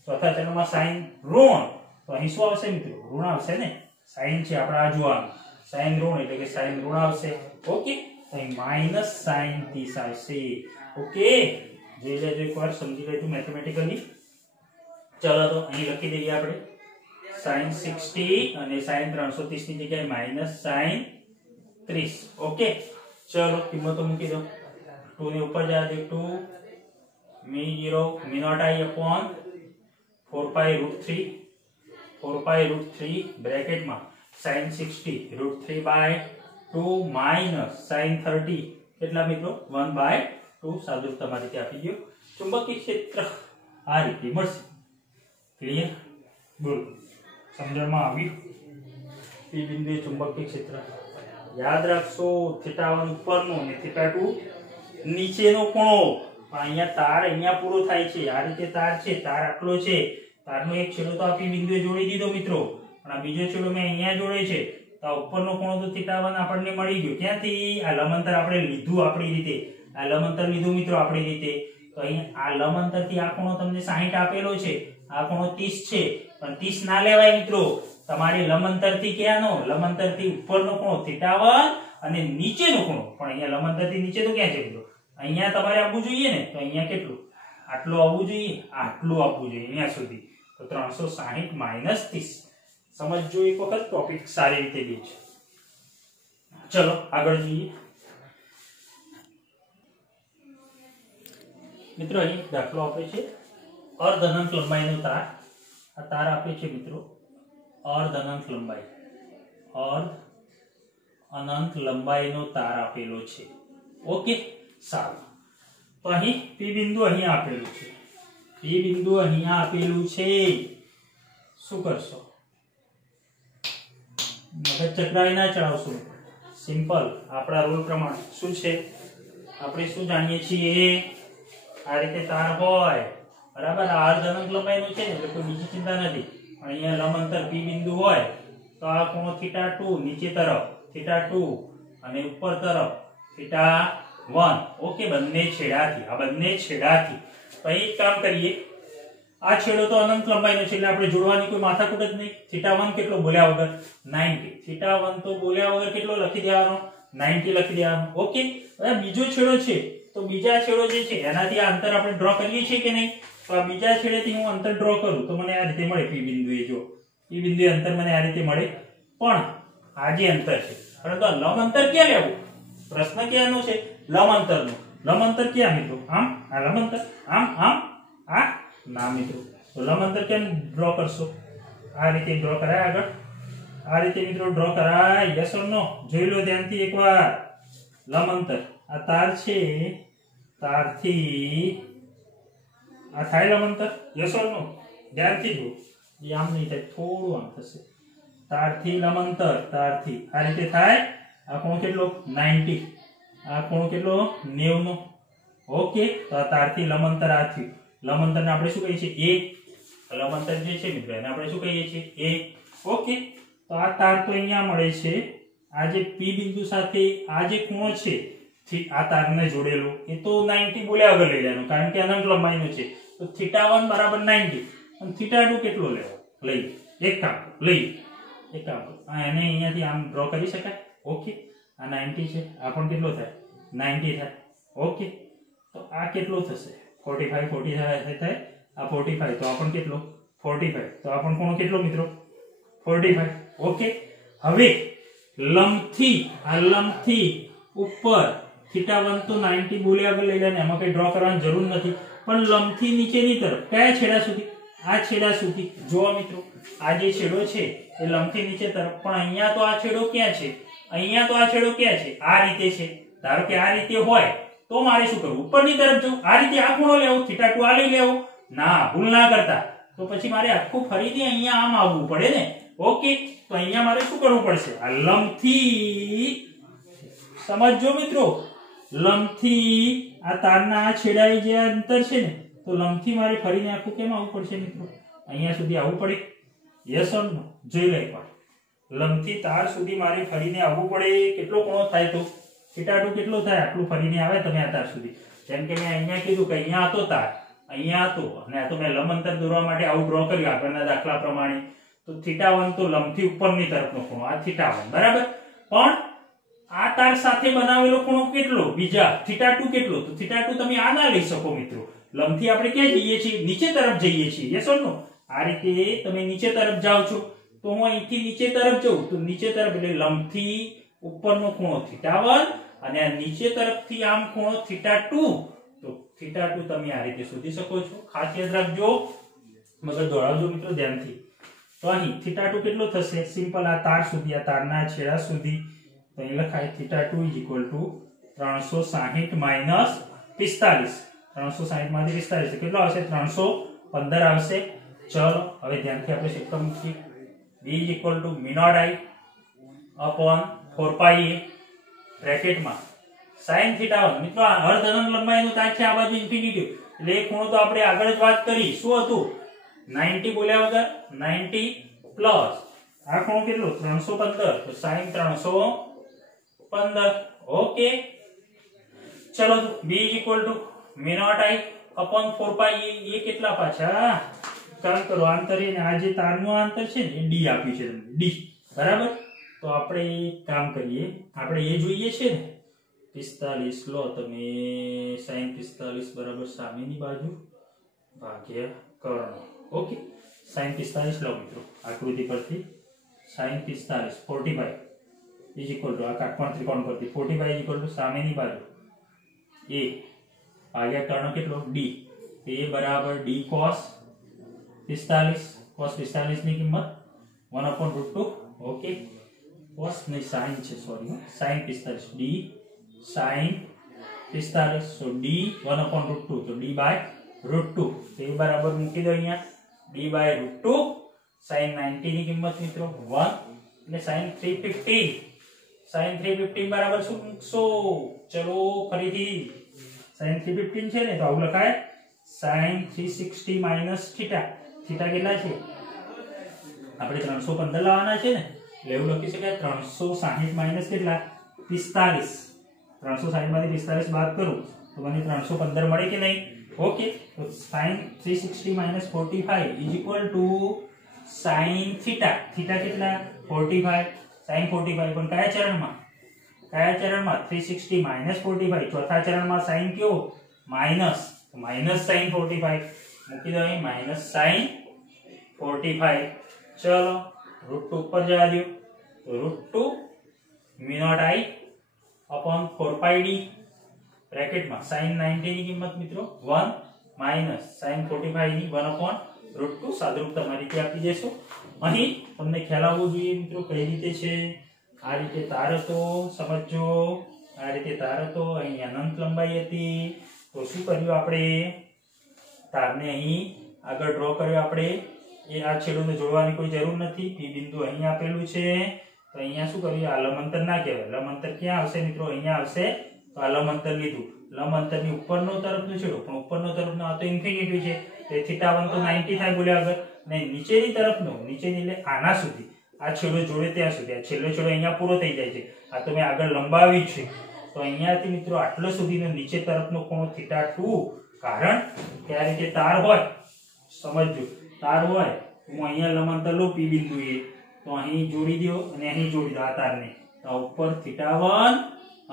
ચોથા ચરણમાં sin ઋણ તો અહીં શું આવશે મિત્રો ઋણ આવશે ને sin છે આપણે આ જોવાનું sin ઋણ એટલે કે sin ઋણ આવશે ઓકે અહીં માઈનસ sin 30 આવશે ઓકે જોઈ લેજો એકવાર સમજી લેજો મેથેમેટિકલી ચલો તો અહીં લખી દઈએ આપણે sin 60 અને sin 330 ની જગ્યાએ માઈનસ sin 30 ઓકે चलो किमतो मूकी दो 2 ने ऊपर जा दे 2 mu 0 mu naught I upon 4 pi root 3 bracket में sin 60 root 3 by 2 minus sin 30 કેટલા મિત્રો 1 બાય 2 સાદુરૂપ તમારી રીતે આપી ગયો ચુંબકીય ક્ષેત્ર આ રીતે મળશે ક્લિયર બોલ સમજણમાં આવ્યું પી બિંદુએ ચુંબકીય ક્ષેત્ર याद रखो थीटा1 ઉપરનો અને थीटा2 નીચેનો ખૂણો પણ અહીંયા તાર અહીંયા પૂરો થાય છે આ રીતે તાર છે તાર આટલો છે તારનો એક છેડો તો આપી બિંદુએ જોડી દીધો મિત્રો પણ આ બીજો છેડો મેં અહીંયા જોડે છે તો ઉપરનો ખૂણો તો थीटा1 આપણને મળી ગયો ક્યાંથી આ લંબાંતર આપણે લીધું આપણી રીતે આ લંબાંતર લીધું મિત્રો આપણી રીતે તો અહીંયા આ લંબાંતરથી આ ખૂણો તમને 60 આપેલો છે આ ખૂણો 30 છે પણ 30 ના લેવાય મિત્રો તમારે લંબાંતરથી ક્યાંનો લંબાંતરથી ઉપરનો ખૂણો θ1 અને નીચેનો ખૂણો પણ અહીંયા લંબાંતરથી નીચે તો ક્યાં છે મિત્રો અહીંયા તમારે આવવું જોઈએ ને તો અહીંયા કેટલું આટલું આવવું જોઈએ આટલું આવવું જોઈએ અહીંયા સુધી તો 360 માઈનસ 30 સમજજો એક વખત ટોપિક સારી રીતે બે છે ચલો આગળ જોઈએ મિત્રો અહીં દાખલો આપે છે અર્ધ અનંત લંબાઈનો તાર આ તાર આપે છે મિત્રો अर्ध अनंत लंबाई नो तार आपेलो छे ओके सारू तो अहीं पी बिंदु अहीं आपेलू छे पी बिंदु अहीं आपेलू छे शुं करशो मगज चक्राई ना चलावशो सिंपल आपड़ा रूल प्रमाण शुं छे आपणे शुं जाणीए छीए आ रीते तार होय बराबर अर्ध अनंत लंबाई नो छे એટલે કોઈ બીજી ચિંતા નથી અહીંયા લંબાંતર P બિંદુ હોય તો આ ખૂણો θ2 નીચે તરફ θ2 અને ઉપર તરફ θ1 ઓકે બંને છેડાથી આ બંને છેડાથી તો એક કામ કરીએ આ છેડો તો અનંત લંબાઈનો છે એટલે આપણે જોડવાની કોઈ માથાકૂટ જ નહીં θ1 કેટલો બોલ્યા વગર 90 θ1 તો બોલ્યા વગર કેટલો લખી દેવાનો 90 લખી દેવાનો ઓકે હવે બીજો છેડો છે તો બીજા છેડો જે છે એનાથી આ અંતર આપણે ડ્રો કરીએ છીએ કે નહીં तो आ बीजा छेडेथी हूँ अंतर ड्रॉ करूं तो मने आ रीते मळे पी बिंदुए जो पी बिंदुए अंतर मने आ रीते मळे पण आ जे अंतर छे परंतु लंब अंतर क्या लेवुं प्रश्न क्यानो छे लंब अंतर क्या मित्रों आम आ लंब अंतर आम आम आ ना मित्रों तो लंब अंतर केम ड्रॉ करशो आ रीते ड्रॉ कराय आगळ आ रीते मित्रों ड्रॉ कराय यस और नो जोई लो ध्यानथी एकवार लंब अंतर आ तार छे तारथी आ थाय लंबांतर यस और नो ध्यानथी जो ये आम नहीं थाय थोड़ું આમ થશે તારથી લંબાંતર તારથી આ રીતે થાય આ ખૂણો કેટલો 90 આ ખૂણો કેટલો 90 નો ઓકે તો આ તારથી લંબાંતર આ થયું લંબાંતરને આપણે શું કહીએ છીએ a લંબાંતર જે છે મિત્રો એને આપણે શું કહીએ છીએ a ઓકે તો આ તાર તો અહીંયા મળે છે આ જે p બિંદુ સાથે આ જે ખૂણો છે આ તારને જોડેલો એ તો 90 બોલ્યા વગર લઈ લેવાનો કારણ કે અનંત લંબાઈનો છે तो θ1 बराबर 90 और θ2 કેટલો લેવો લઈ એક કામ આ એને અહીંયાથી આમ ડ્રો કરી શકાય ઓકે આ 90 છે આ પણ કેટલો થાય 90 થાય ઓકે તો આ કેટલો થશે 45 થાય આ 45 તો આ પણ કેટલો 45 તો આ પણ કોણ કેટલો મિત્રો 45 ઓકે હવે લંબથી ઉપર θ1 તો 90 બોલ્યા વગર લઈ લેને એમાં કઈ ડ્રો કરવાની જરૂર નથી પણ લંબથી નીચેની તરફ કયા છેડા સુધી આ છેડા સુધી જો મિત્રો આ જે છેડો છે એ લંબથી નીચે તરફ પણ અહીંયા તો આ છેડો ક્યાં છે અહીંયા તો આ છેડો ક્યાં છે આ રીતે છે ધારો કે આ રીતે હોય તો મારે શું કરવું, ઉપરની તરફ જવું, આ રીતે આ ખૂણો લેવો, θ2 આ લઈ લેવો, ના ભૂલ ના કરતા, તો પછી મારે આખું ફરીથી અહીંયા આમ આવવું પડે ને. ઓકે, તો અહીંયા મારે શું કરવું પડશે, આ લંબથી સમજજો મિત્રો, લંબથી આ તારના છેડાએ જે અંતર છે ને, તો લંબથી મારે ફરીને આખું કેમ આવવું પડશે મિત્રો, અહીંયા સુધી આવવું પડે. યસ ઓર નો, જોઈ લે એકવાર. લંબથી તાર સુધી મારે ફરીને આવવું પડે. કેટલો ખૂણો થાય તો θ2 કેટલો થાય, આટલું ફરીને આવે તમે આ તાર સુધી. જેમ કે મેં અહીંયા કીધું કે અહીંયા હતો તાર, અહીંયા હતો, અને આ તો મેં લંબ અંતર દોરવા માટે આવું ડ્રો કર્યું આગળના દાખલા પ્રમાણે. તો θ1 તો લંબથી ઉપરની તરફનો ખૂણો, આ θ1 બરાબર. પણ આ તાર સાથે બનાવેલો ખૂણો કેટલો, બીજા θ2 કેટલો, તો θ2 તમે આ ના લઈ શકો મિત્રો. લંબથી આપણે ક્યાં જઈએ છીએ, નીચે તરફ જઈએ છીએ. યસ ઓર નો, આ રીતે તમે નીચે તરફ જાઓ છો, તો હું અહીંથી નીચે તરફ જઉં તો નીચે તરફ એટલે લંબથી ઉપરનો ખૂણો θ1 અને આ નીચે તરફથી આમ ખૂણો θ2. તો θ2 તમે આ રીતે શોધી શકો છો. ખાસ યાદ રાખજો, મગજ દોડાવજો મિત્રો ધ્યાનથી. તો અહીં θ2 કેટલો થશે, સિમ્પલ આ તાર સુધી, આ તારના છેડા સુધી, તો અહીં લખાય θ2 360 માઈનસ 45. 360 માંથી 45 કેટલો આવશે, 315 આવશે. ચલો હવે ધ્યાનથી આપણે સૂત્ર મૂકીએ. b μ0 I upon 4πa બ્રેકેટમાં sin θ1. મિત્રો આ અર્ધ અનંત લંબાઈનો તાર છે, આ બાજુ ઇન્ફિનિટી, એટલે એ ખૂણો તો આપણે આગળ જ વાત કરી. શું હતું, 90 બોલ્યા વગર 90 પ્લસ આ ખૂણો કેટલો 315, તો sin 315. ઓકે, ચલો b μ0 I upon 4πa એ કેટલા પાછા કામ કરો, આંતરે ને આ જે તારનું અંતર છે ને એ d આપ્યું છે તમને, d બરાબર. તો આપણે કામ કરીએ, આપણે એ જોઈએ છે ને 45 લો તમે, sin 45 બરાબર સામેની બાજુ ભાગ્યા કર્ણ. ઓકે, sin 45 લો મિત્રો આકૃતિ પરથી, sin 45 45 ઇઝ ઇક્વલ ટુ આ કાટકોણ ત્રિકોણ પરથી 45 ઇઝ ઇક્વલ ટુ સામેની બાજુ a ભાગ્યા કર્ણ કેટલો d, a બરાબર d cos 45, cos 45 ની કિંમત 1/√2. ઓકે, cos ની sin છે, sorry, sin 45 d sin 45, so d 1/√2, તો d √2, તો એ બરાબર મૂકી દો અહીંયા, d √2. sin 90 ની કિંમત મિત્રો 1, એટલે sin 315, sin 315 બરાબર શું મૂકશો, ચલો ફરીથી sin 315 છે ને, તો આવું લખાય sin 360 માઈનસ θ. થીટા કેટલા છે, આપણે 315 લાવવાના છે ને, એટલે એવું લખી શકાય 360 માઈનસ કેટલા 45. 360 માંથી 45 બાદ કરું તો મને 315 મળે કે નહીં. ઓકે, તો sin 360 minus 45 is equal to sin theta. Theta કેટલા 45, sin 45 પણ કયા ચરણમાં, 360 માઈનસ 45, ચોથા ચરણમાં sin કયો માઈનસ, માઈનસ sin 45 મૂકી દો અહીં, માઈનસ sin 45. ચલો √2 ઉપર જવા દો, તો √2 μ0 I upon 4πd બ્રેકેટમાં sin 90 ની કિંમત મિત્રો 1 માઈનસ sin 45 ની 1/√2. સાદરૂપ તમારી રીતે આપી દેશો. અહીં તમને ખ્યાલ આવવો જોઈએ મિત્રો કઈ રીતે છે. આ રીતે તાર હતો, સમજો, આ રીતે તાર હતો, અહીં અનંત લંબાઈ હતી. તો શું કર્યું આપણે, તારને અહીં આગળ ડ્રો કર્યો આપણે. એ આ છેડોને જોડવાની કોઈ જરૂર નથી, p બિંદુ અહીં આપેલું છે, તો અહીંયા શું કર્યું, આ લંબ અંતર ના કહેવાય. લંબ અંતર ક્યાં આવશે મિત્રો, અહીંયા આવશે. તો આ લંબ અંતર લીધું, લંબ અંતરની ઉપરનો તરફનો છેડો, પણ ઉપરનો તરફનો આ તો ઇન્ફિનિટી છે, તો θ1 તો 90 થાય બોલ્યા આગળ, ને નીચેની તરફનો, નીચેની એટલે આના સુધી, આ છેડો જોડે ત્યાં સુધી, આ છેલ્લો છેડો અહીંયા પૂરો થઈ જાય છે. આ તો મેં આગળ લંબાવી છે, તો અહીંયાથી મિત્રો આટલો સુધીનો નીચે તરફનો ખૂણો θ2. કારણ કે આ રીતે તાર હોય, સમજજો, તાર હોય, હું અહીંયા લંબ અંતર લઉં p બિંદુએ, તો અહીં જોડી દો અને અહીં જોડી દો આ તારને, તો ઉપર θ1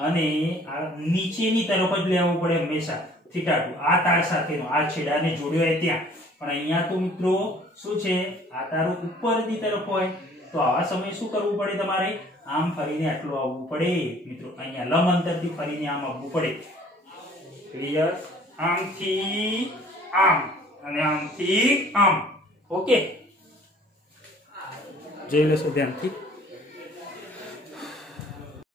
અને આ નીચેની તરફ જ લેવું પડે હંમેશા θ2, આ તાર સાથેનો, આ છેડાને જોડ્યો હોય ત્યાં. પણ અહીંયા તો મિત્રો શું છે, આ તાર ઉપરની તરફ હોય, તો આવા સમયે શું કરવું પડે તમારે, આમ ફરીને આટલું આવવું પડે મિત્રો, અહીંયા લંબ અંતરથી ફરીને આમ આવવું પડે. ક્લિયર, આમથી આમ અને આમથી આમ. ઓકે, જોઈ લેશો ધ્યાનથી.